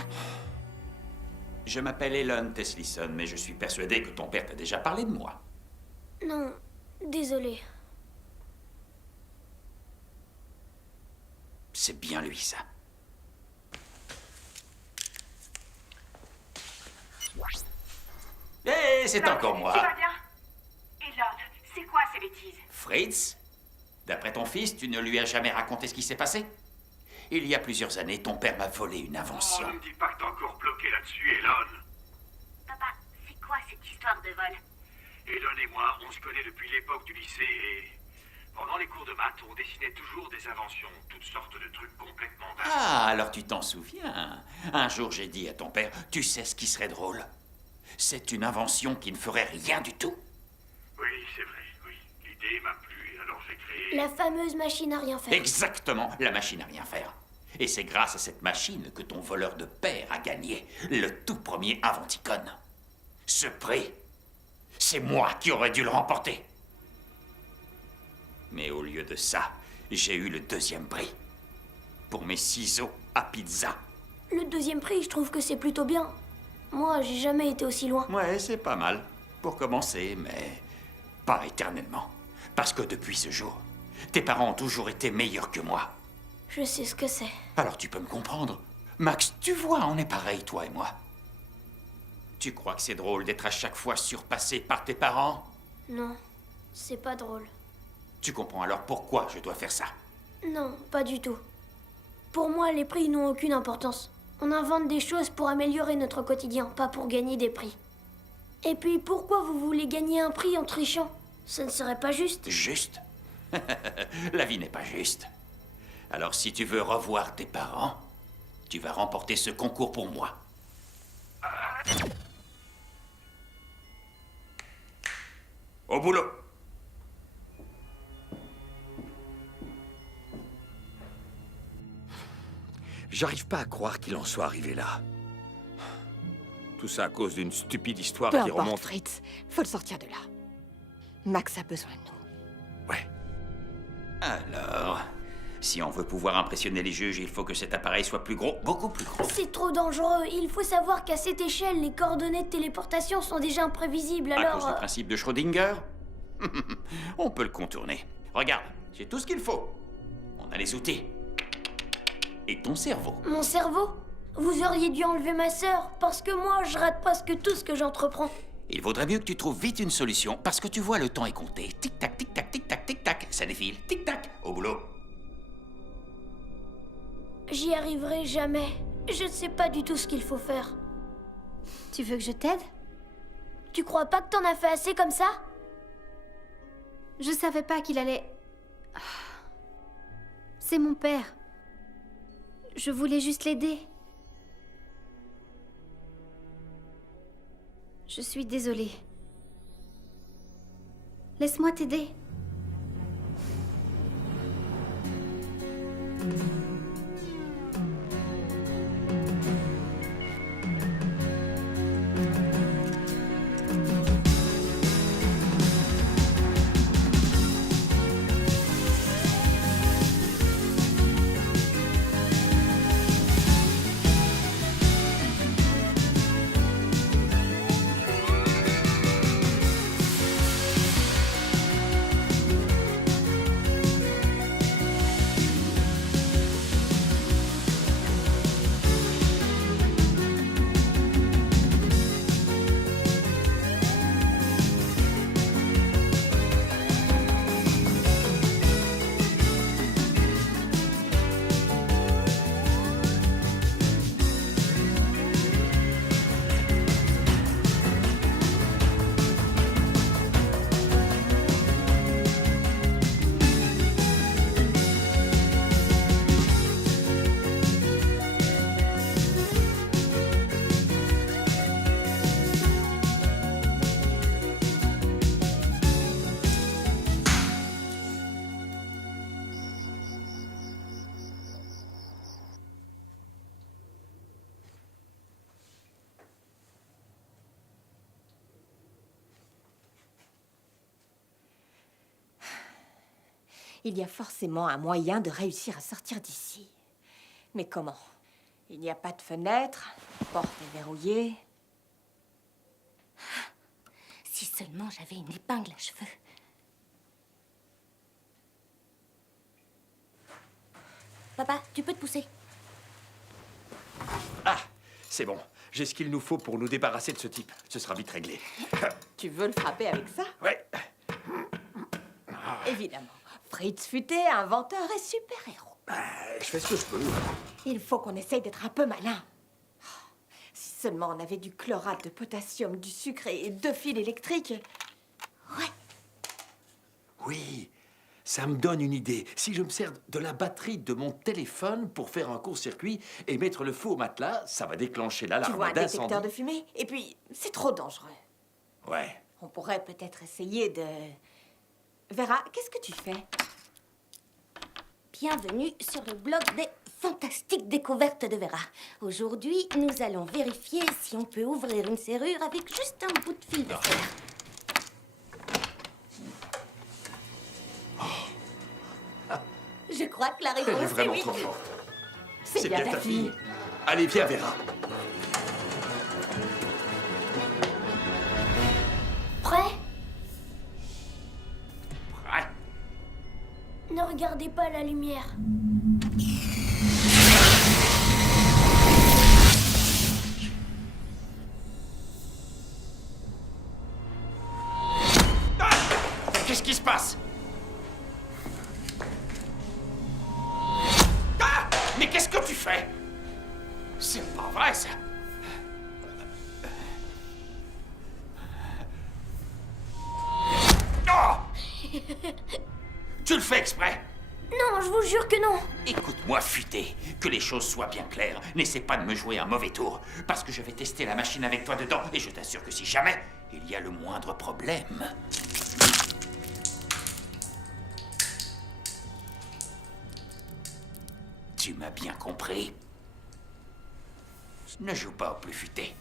Je m'appelle Elon Teslison, mais je suis persuadé que ton père t'a déjà parlé de moi. Non, désolé. C'est bien lui, ça. Hé, c'est encore Tu moi. vas bien? Elon, c'est quoi ces bêtises? Fritz, d'après ton fils, tu ne lui as jamais raconté ce qui s'est passé? Il y a plusieurs années, ton père m'a volé une Oh, invention. ne me dis pas que t'es encore bloqué là-dessus, Elon. Papa, c'est quoi cette histoire de vol? Elon et moi, on se connaît depuis l'époque du lycée et... Pendant les cours de maths, on dessinait toujours des inventions, toutes sortes de trucs complètement dingues. Ah, alors tu t'en souviens. Un jour, j'ai dit à ton père, tu sais ce qui serait drôle? C'est une invention qui ne ferait rien du tout. Oui, c'est vrai, oui. L'idée m'a plu, alors j'ai créé... La fameuse machine à rien faire. Exactement, la machine à rien faire. Et c'est grâce à cette machine que ton voleur de père a gagné le tout premier Inventicon. Ce prix, c'est moi qui aurais dû le remporter. Mais au lieu de ça, j'ai eu le deuxième prix. Pour mes ciseaux à pizza. Le deuxième prix, je trouve que c'est plutôt bien. Moi, j'ai jamais été aussi loin. Ouais, c'est pas mal. Pour commencer, mais pas éternellement. Parce que depuis ce jour, tes parents ont toujours été meilleurs que moi. Je sais ce que c'est. Alors tu peux me comprendre. Max, tu vois, on est pareil, toi et moi. Tu crois que c'est drôle d'être à chaque fois surpassé par tes parents? Non, c'est pas drôle. Tu comprends alors pourquoi je dois faire ça? Non, pas du tout. Pour moi, les prix n'ont aucune importance. On invente des choses pour améliorer notre quotidien, pas pour gagner des prix. Et puis, pourquoi vous voulez gagner un prix en trichant? Ce ne serait pas juste. Juste? La vie n'est pas juste. Alors si tu veux revoir tes parents, tu vas remporter ce concours pour moi. Au boulot! J'arrive pas à croire qu'il en soit arrivé là. Tout ça à cause d'une stupide histoire Peu qui importe, remonte... Fritz. Faut le sortir de là. Max a besoin de nous. Ouais. Alors, si on veut pouvoir impressionner les juges, il faut que cet appareil soit plus gros, beaucoup plus gros. C'est trop dangereux. Il faut savoir qu'à cette échelle, les coordonnées de téléportation sont déjà imprévisibles, À alors... cause du principe de Schrödinger? On peut le contourner. Regarde, j'ai tout ce qu'il faut. On a les outils. Et ton cerveau. Mon cerveau? Vous auriez dû enlever ma sœur, parce que moi, je rate presque tout ce que j'entreprends. Il vaudrait mieux que tu trouves vite une solution, parce que tu vois, le temps est compté. Tic-tac, tic-tac, tic-tac, tic-tac. Ça défile. Tic-tac. Au boulot. J'y arriverai jamais. Je ne sais pas du tout ce qu'il faut faire. Tu veux que je t'aide? Tu crois pas que t'en as fait assez comme ça? Je savais pas qu'il allait... C'est mon père. Je voulais juste l'aider. Je suis désolée. Laisse-moi t'aider. Il y a forcément un moyen de réussir à sortir d'ici. Mais comment? Il n'y a pas de fenêtre, la porte est verrouillée. Si seulement j'avais une épingle à cheveux. Papa, tu peux te pousser? Ah, c'est bon. J'ai ce qu'il nous faut pour nous débarrasser de ce type. Ce sera vite réglé. Tu veux le frapper avec ça? Ouais. Évidemment. Fritz Futé, inventeur et super-héros. Je fais ce que je peux. Il faut qu'on essaye d'être un peu malin. Si seulement on avait du chlorate de potassium, du sucre et 2 fils électriques. Ouais. Oui, ça me donne une idée. Si je me sers de la batterie de mon téléphone pour faire un court-circuit et mettre le feu au matelas, ça va déclencher Tu l'alarme vois un d'incendie. détecteur de fumée? Et puis, c'est trop dangereux. Ouais. On pourrait peut-être essayer de... Vera, qu'est-ce que tu fais? Bienvenue sur le blog des fantastiques découvertes de Vera. Aujourd'hui, nous allons vérifier si on peut ouvrir une serrure avec juste un bout de fil de fer. Je crois que la réponse Elle est vraiment oui. trop forte. C'est bien ta fille. Allez, viens, Vera. Prêt? Ouais. Ne regardez pas la lumière. Qu'est-ce qui se passe? Ah! Mais qu'est-ce que tu fais? C'est pas vrai, ça. Oh! Tu le fais exprès? Non, je vous jure que non. Écoute-moi, Futé, que les choses soient bien claires. N'essaie pas de me jouer un mauvais tour, parce que je vais tester la machine avec toi dedans, et je t'assure que si jamais il y a le moindre problème... Tu m'as bien compris? Ne joue pas au plus futé.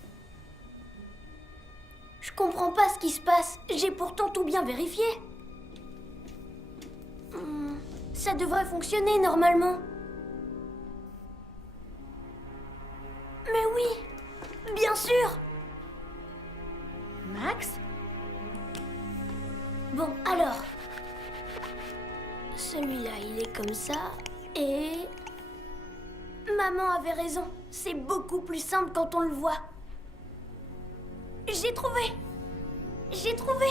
Je comprends pas ce qui se passe. J'ai pourtant tout bien vérifié. Ça devrait fonctionner normalement. Mais oui, bien sûr. Max? Bon, alors. Celui-là, il est comme ça. Et... Maman avait raison. C'est beaucoup plus simple quand on le voit. J'ai trouvé. J'ai trouvé.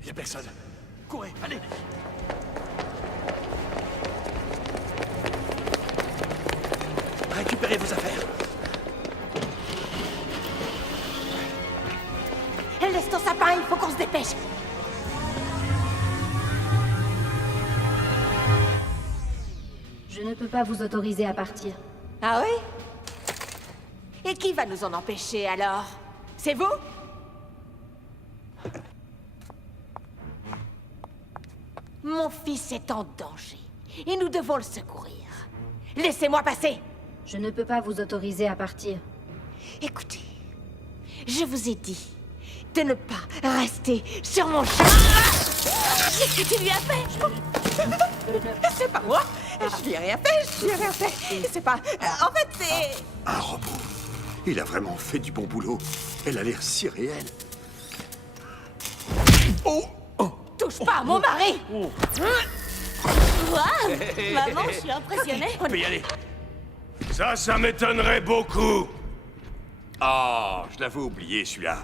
Il y a personne. Courez, allez. Récupérez vos affaires. Laisse ton sapin, il faut qu'on se dépêche. Je ne peux pas vous autoriser à partir. Ah oui? Et qui va nous en empêcher alors? C'est vous? Mon fils est en danger et nous devons le secourir. Laissez-moi passer. Je ne peux pas vous autoriser à partir. Écoutez, je vous ai dit de ne pas rester sur mon chemin. Qu'est-ce que tu lui as fait? C'est pas moi. Je lui ai rien fait, je lui ai rien fait. C'est pas... En fait, c'est... Un robot. Il a vraiment fait du bon boulot. Elle a l'air si réelle. Oh! Touche pas à mon mari. Waouh! Maman, je suis impressionnée. On peut y aller. Ça m'étonnerait beaucoup. Ah, je l'avais oublié, celui-là.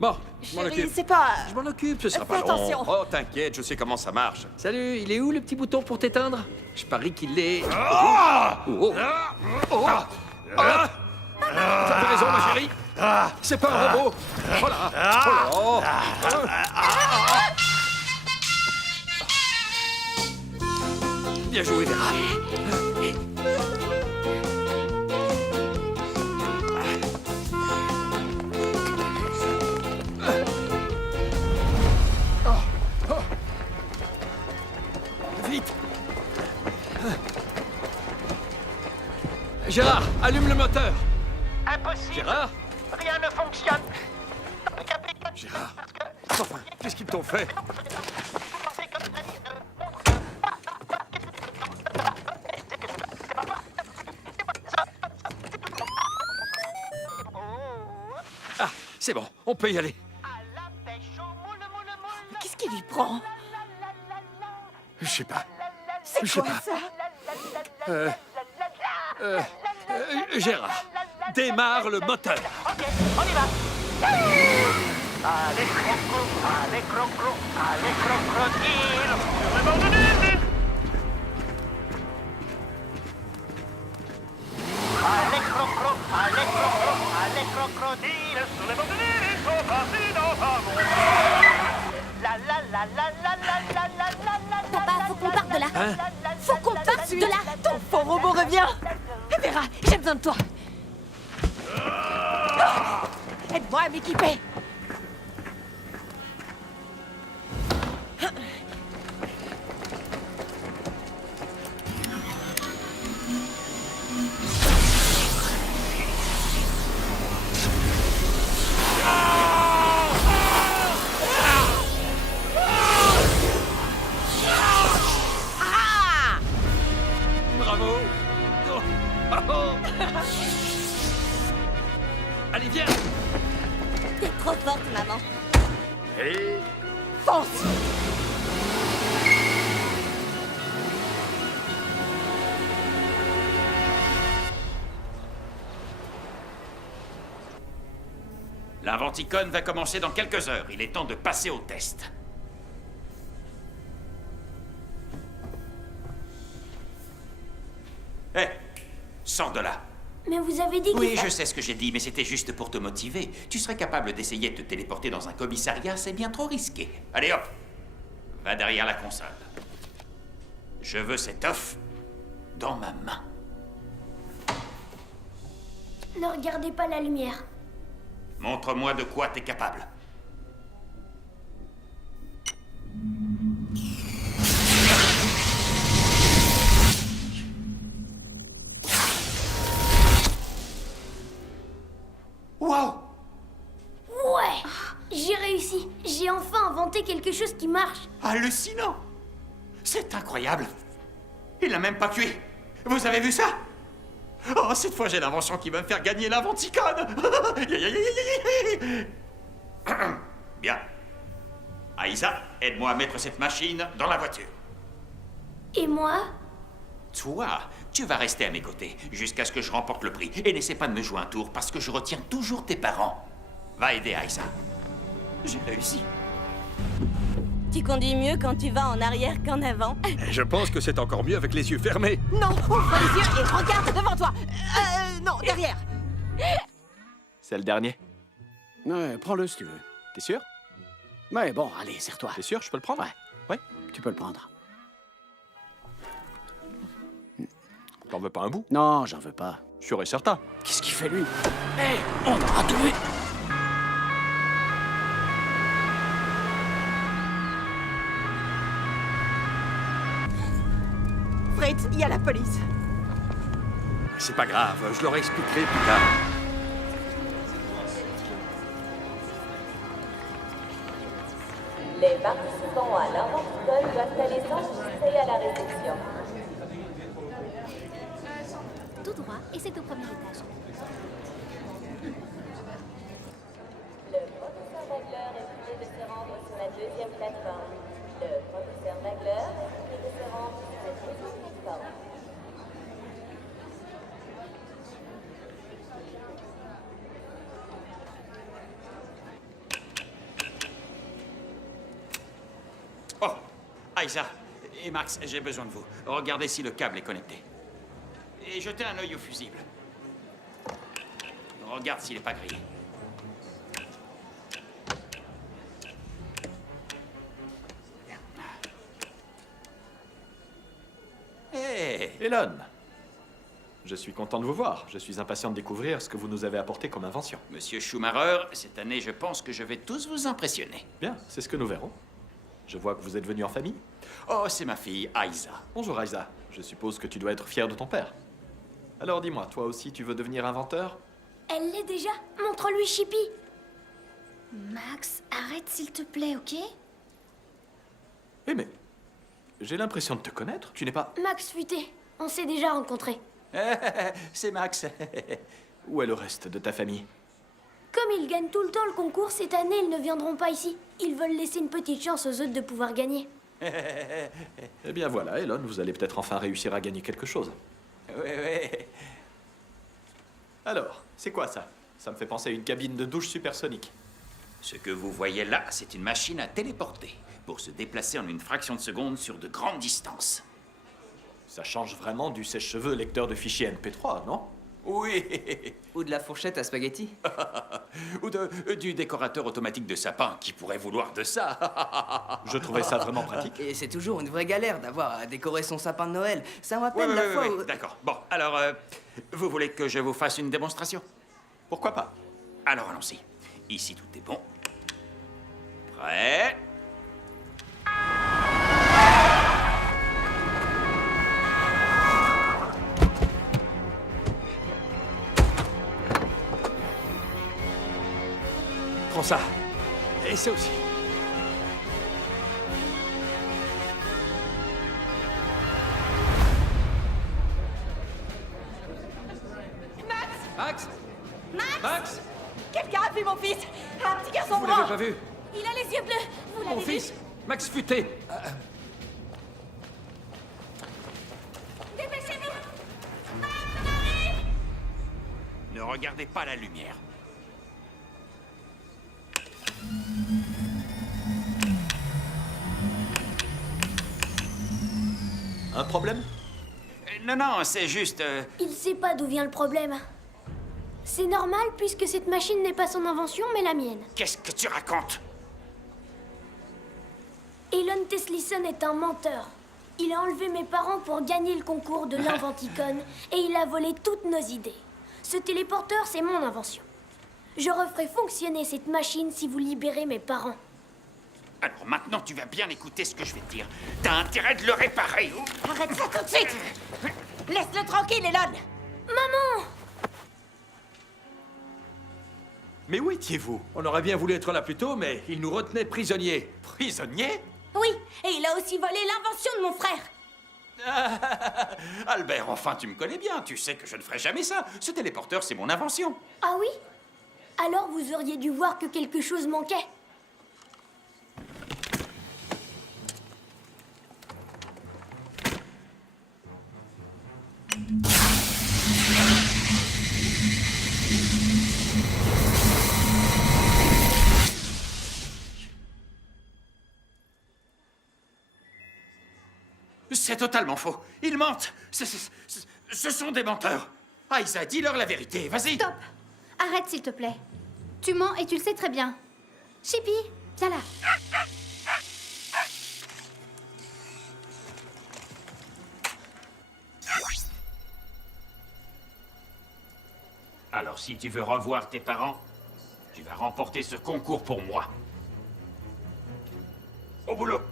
Bon, je m'en Chérie, occupe. c'est pas... Je m'en occupe, ce sera Fais pas long. attention. Oh, t'inquiète, je sais comment ça marche. Salut, il est où le petit bouton pour t'éteindre? Je parie qu'il est... Ah! Oh, oh. Oh. Ah. T'avais raison, ma chérie. C'est pas un robot. Oh là. Oh là. Bien joué, Vera. Vite. Gérard, allume le moteur. Impossible. Gérard. Rien ne fonctionne. Le capitaine... Gérard. Parce que Enfin, qu'est-ce qu'ils t'ont fait? Ah, c'est bon, on peut y aller. Qu'est-ce qui lui prend? Je sais pas. C'est Je sais quoi pas. ça? Gérard, démarre le moteur. Ok, on y va. Allez, crocro, allez, crocro, allez, crocodile, sur le bord de l'île. Allez, crocro, allez, crocro, allez, crocodile, sur le bord de l'île, ils sont partis dans un monde. La la la la la la la la la la. Papa, faut qu'on parte de là. Hein? Faut qu'on parte de là. Ton faux robot revient. Vera, j'ai besoin de toi. Aide-moi à m'équiper. Bravo. Allez, viens. T'es trop forte, maman. Et... Fonce. L'inventicon va commencer dans quelques heures. Il est temps de passer au test. Hé, sors de là. Mais vous avez dit Oui, qu'il je sais ce que j'ai dit, mais c'était juste pour te motiver. Tu serais capable d'essayer de te téléporter dans un commissariat, c'est bien trop risqué. Allez hop, va derrière la console. Je veux cet œuf dans ma main. Ne regardez pas la lumière. Montre-moi de quoi t'es capable. Waouh! Ouais, j'ai réussi. J'ai enfin inventé quelque chose qui marche. Hallucinant! C'est incroyable! Il n'a même pas cuit! Vous avez vu ça? Oh, cette fois j'ai l'invention qui va me faire gagner l'inventicon! Bien. Aïssa, aide-moi à mettre cette machine dans la voiture. Et moi? Toi, tu vas rester à mes côtés jusqu'à ce que je remporte le prix. Et n'essaie pas de me jouer un tour parce que je retiens toujours tes parents. Va aider Aïssa. J'ai réussi. Tu conduis mieux quand tu vas en arrière qu'en avant. Je pense que c'est encore mieux avec les yeux fermés. Non, ouvre les yeux et regarde devant toi. Non, derrière. C'est le dernier. Ouais, prends-le si tu veux. T'es sûr? Ouais, bon, allez, serre-toi. T'es sûr, je peux le prendre? Ouais. Ouais. Tu peux le prendre. T'en veux pas un bout? Non, j'en veux pas. Sûr et certain. Qu'est-ce qu'il fait, lui? Hé, on aura trouvé. Fritz, il y a la police. C'est pas grave, je leur expliquerai plus tard. Les participants à l'inventicon doivent aller s'enregistrer à la réception. Tout droit, et c'est au premier étage. Le professeur Wagler est prié de se rendre sur la deuxième plateforme. Le professeur Wagler est prié de se rendre sur la deuxième plateforme. Oh, Aïssa et Max, j'ai besoin de vous. Regardez si le câble est connecté. Et jetez un œil au fusible. Regarde s'il n'est pas grillé. Hé, Elon, je suis content de vous voir. Je suis impatient de découvrir ce que vous nous avez apporté comme invention. Monsieur Schumacher, cette année, je pense que je vais tous vous impressionner. Bien, c'est ce que nous verrons. Je vois que vous êtes venu en famille. Oh, c'est ma fille, Aïssa. Bonjour Aïssa, je suppose que tu dois être fier de ton père. Alors dis-moi, toi aussi tu veux devenir inventeur? Elle l'est déjà. Montre-lui Chippy. Max, arrête s'il te plaît, ok? Eh mais, j'ai l'impression de te connaître. Tu n'es pas... Max Futé, on s'est déjà rencontrés. C'est Max. Où est le reste de ta famille? Comme ils gagnent tout le temps le concours, cette année, ils ne viendront pas ici. Ils veulent laisser une petite chance aux autres de pouvoir gagner. Eh bien voilà, Elon, vous allez peut-être enfin réussir à gagner quelque chose. Oui. Alors, c'est quoi ça? Ça me fait penser à une cabine de douche supersonique. Ce que vous voyez là, c'est une machine à téléporter pour se déplacer en une fraction de seconde sur de grandes distances. Ça change vraiment du sèche-cheveux lecteur de fichiers MP3, non? Oui. Ou de la fourchette à spaghetti. Ou du décorateur automatique de sapin qui pourrait vouloir de ça. Je trouvais ça vraiment pratique. Et c'est toujours une vraie galère d'avoir à décorer son sapin de Noël. Ça me rappelle la fois où... D'accord. Bon, alors, vous voulez que je vous fasse une démonstration? Pourquoi pas? Alors, allons-y. Ici, tout est bon. Prêt? Prends ça. Et ça aussi. Max! Max! Quelqu'un a vu mon fils? Un petit garçon Vous l'avez blanc. pas vu? Il a les yeux bleus, vous Mon l'avez vu? fils! Max Futé! Dépêchez-vous! Ne regardez pas la lumière. Un problème? Non, c'est juste... Il sait pas d'où vient le problème. C'est normal puisque cette machine n'est pas son invention mais la mienne. Qu'est-ce que tu racontes? Elon Teslisson est un menteur. Il a enlevé mes parents pour gagner le concours de l'Inventicon et il a volé toutes nos idées. Ce téléporteur, c'est mon invention. Je referai fonctionner cette machine si vous libérez mes parents. Alors maintenant, tu vas bien écouter ce que je vais te dire. T'as intérêt de le réparer. Arrête ça tout de suite. Laisse-le tranquille, Elon. Maman! Mais où étiez-vous? On aurait bien voulu être là plus tôt, mais il nous retenait prisonniers. Prisonnier? Oui, et il a aussi volé l'invention de mon frère. Albert, enfin, tu me connais bien. Tu sais que je ne ferai jamais ça. Ce téléporteur, c'est mon invention. Ah oui? Alors vous auriez dû voir que quelque chose manquait. C'est totalement faux. Ils mentent. Ce sont des menteurs. Aïssa, dis-leur la vérité. Vas-y. Stop! Arrête s'il te plaît. Tu mens et tu le sais très bien. Chippy, viens là. Alors, si tu veux revoir tes parents, tu vas remporter ce concours pour moi. Au boulot.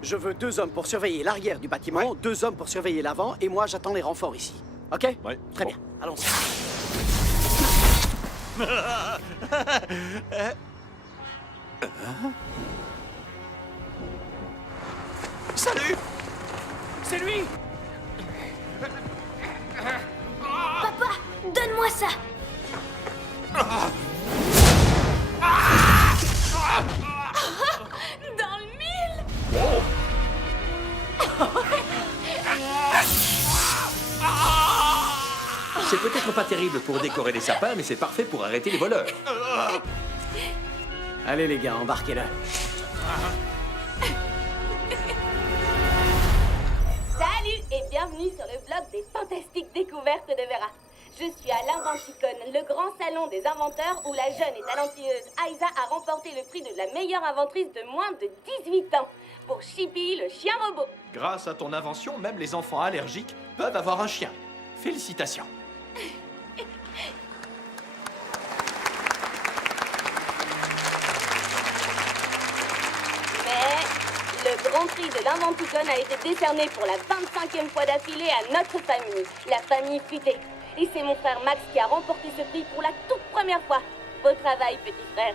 Je veux 2 hommes pour surveiller l'arrière du bâtiment, 2 hommes pour surveiller l'avant, et moi j'attends les renforts ici. Ok? Oui. Très bien, allons-y. Salut! C'est lui! Papa, donne-moi ça. Dans le mille. C'est peut-être pas terrible pour décorer les sapins, mais c'est parfait pour arrêter les voleurs. Allez les gars, embarquez-le. Salut et bienvenue sur le blog des fantastiques découvertes de Vera. Je suis à l'Inventicon, le grand salon des inventeurs où la jeune et talentueuse Aïssa a remporté le prix de la meilleure inventrice de moins de 18 ans pour Chippy, le chien robot. Grâce à ton invention, même les enfants allergiques peuvent avoir un chien. Félicitations. prix de l'Inventicon a été décerné pour la 25e fois d'affilée à notre famille, la famille Futé. Et c'est mon frère Max qui a remporté ce prix pour la toute première fois. Beau travail, petit frère.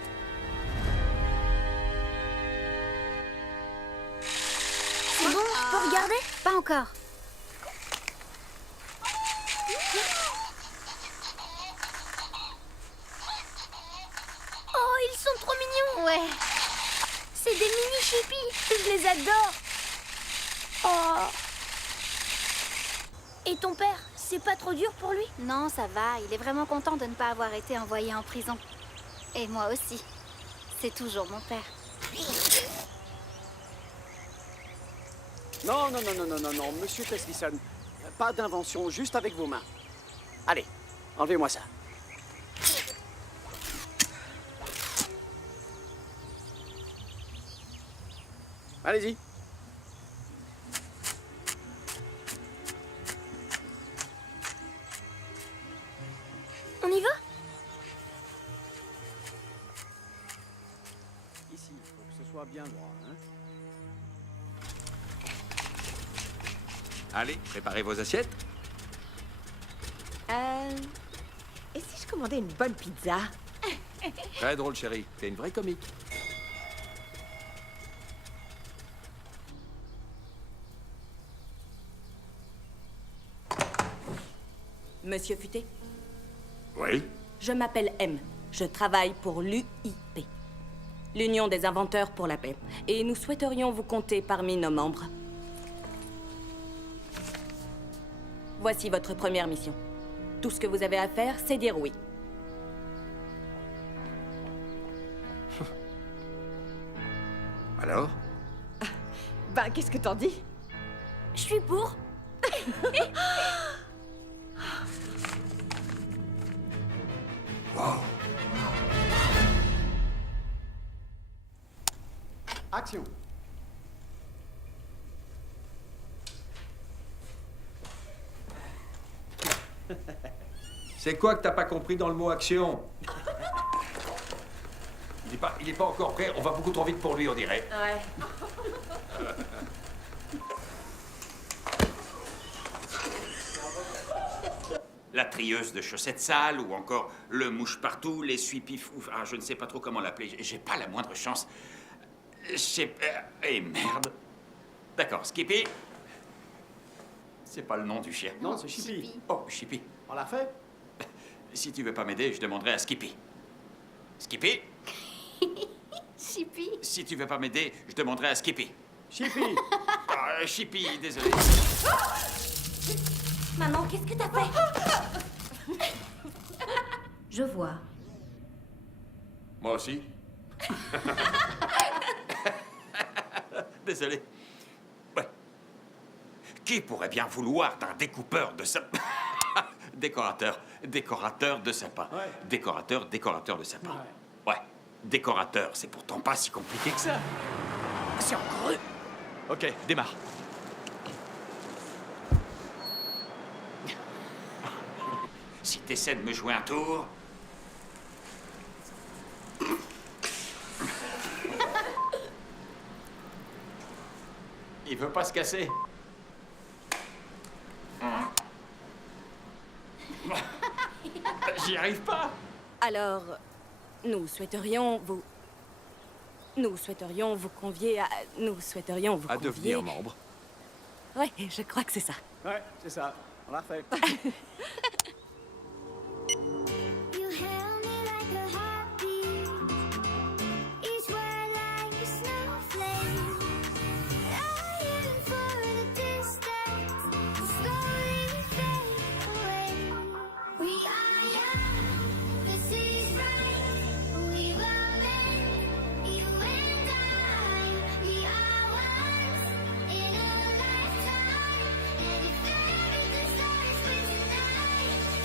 C'est bon, je peux regarder? Pas encore. Oh, ils sont trop mignons! Ouais. C'est des mini chippies, je les adore! Oh! Et ton père, c'est pas trop dur pour lui? Non, ça va. Il est vraiment content de ne pas avoir été envoyé en prison. Et moi aussi. C'est toujours mon père. Non, non, non, non, non, non, non, monsieur Teslison. Pas d'invention, juste avec vos mains. Allez, enlevez-moi ça. Allez-y. On y va? Ici, il faut que ce soit bien droit, hein. Allez, préparez vos assiettes. Et si je commandais une bonne pizza? Très drôle, chérie. T'es une vraie comique. Monsieur Futé? Oui? Je m'appelle M. Je travaille pour l'UIP. L'Union des inventeurs pour la paix. Et nous souhaiterions vous compter parmi nos membres. Voici votre première mission. Tout ce que vous avez à faire, c'est dire oui. Alors? Ben, qu'est-ce que t'en dis? Je suis pour. Wow. Action. C'est quoi que t'as pas compris dans le mot action? Il est pas encore prêt, on va beaucoup trop vite pour lui, on dirait. Ouais. La trieuse de chaussettes sales ou encore le mouche-partout, l'essuie-pif... Ah, je ne sais pas trop comment l'appeler. J'ai pas la moindre chance. Eh merde. D'accord, Skippy. C'est pas le nom du chien. Non, c'est Chippy. Oh, Chippy. On l'a fait? Si tu veux pas m'aider, je demanderai à Skippy. Skippy? Chippy. Si tu veux pas m'aider, je demanderai à Skippy. Chippy. Chippy, désolé. Maman, qu'est-ce que t'as fait? Je vois. Moi aussi. Désolé. Ouais. Qui pourrait bien vouloir d'un découpeur de sapin? Décorateur de sapin. Ouais. Décorateur de sapin. Ouais. Décorateur, c'est pourtant pas si compliqué que ça. C'est encore eux. Ok, démarre. Si t'essaies de me jouer un tour... Il veut pas se casser. J'y arrive pas. Alors, nous souhaiterions vous convier à... Nous souhaiterions vous À convier... devenir membre. Ouais, je crois que c'est ça. Ouais, c'est ça. On l'a fait. You held me like a heartbeat, each word like a snowflake, lying for the distance, slowly fade away. We are young, the sea's bright, we were meant, you and I. We are once in a lifetime, and if everything starts with tonight.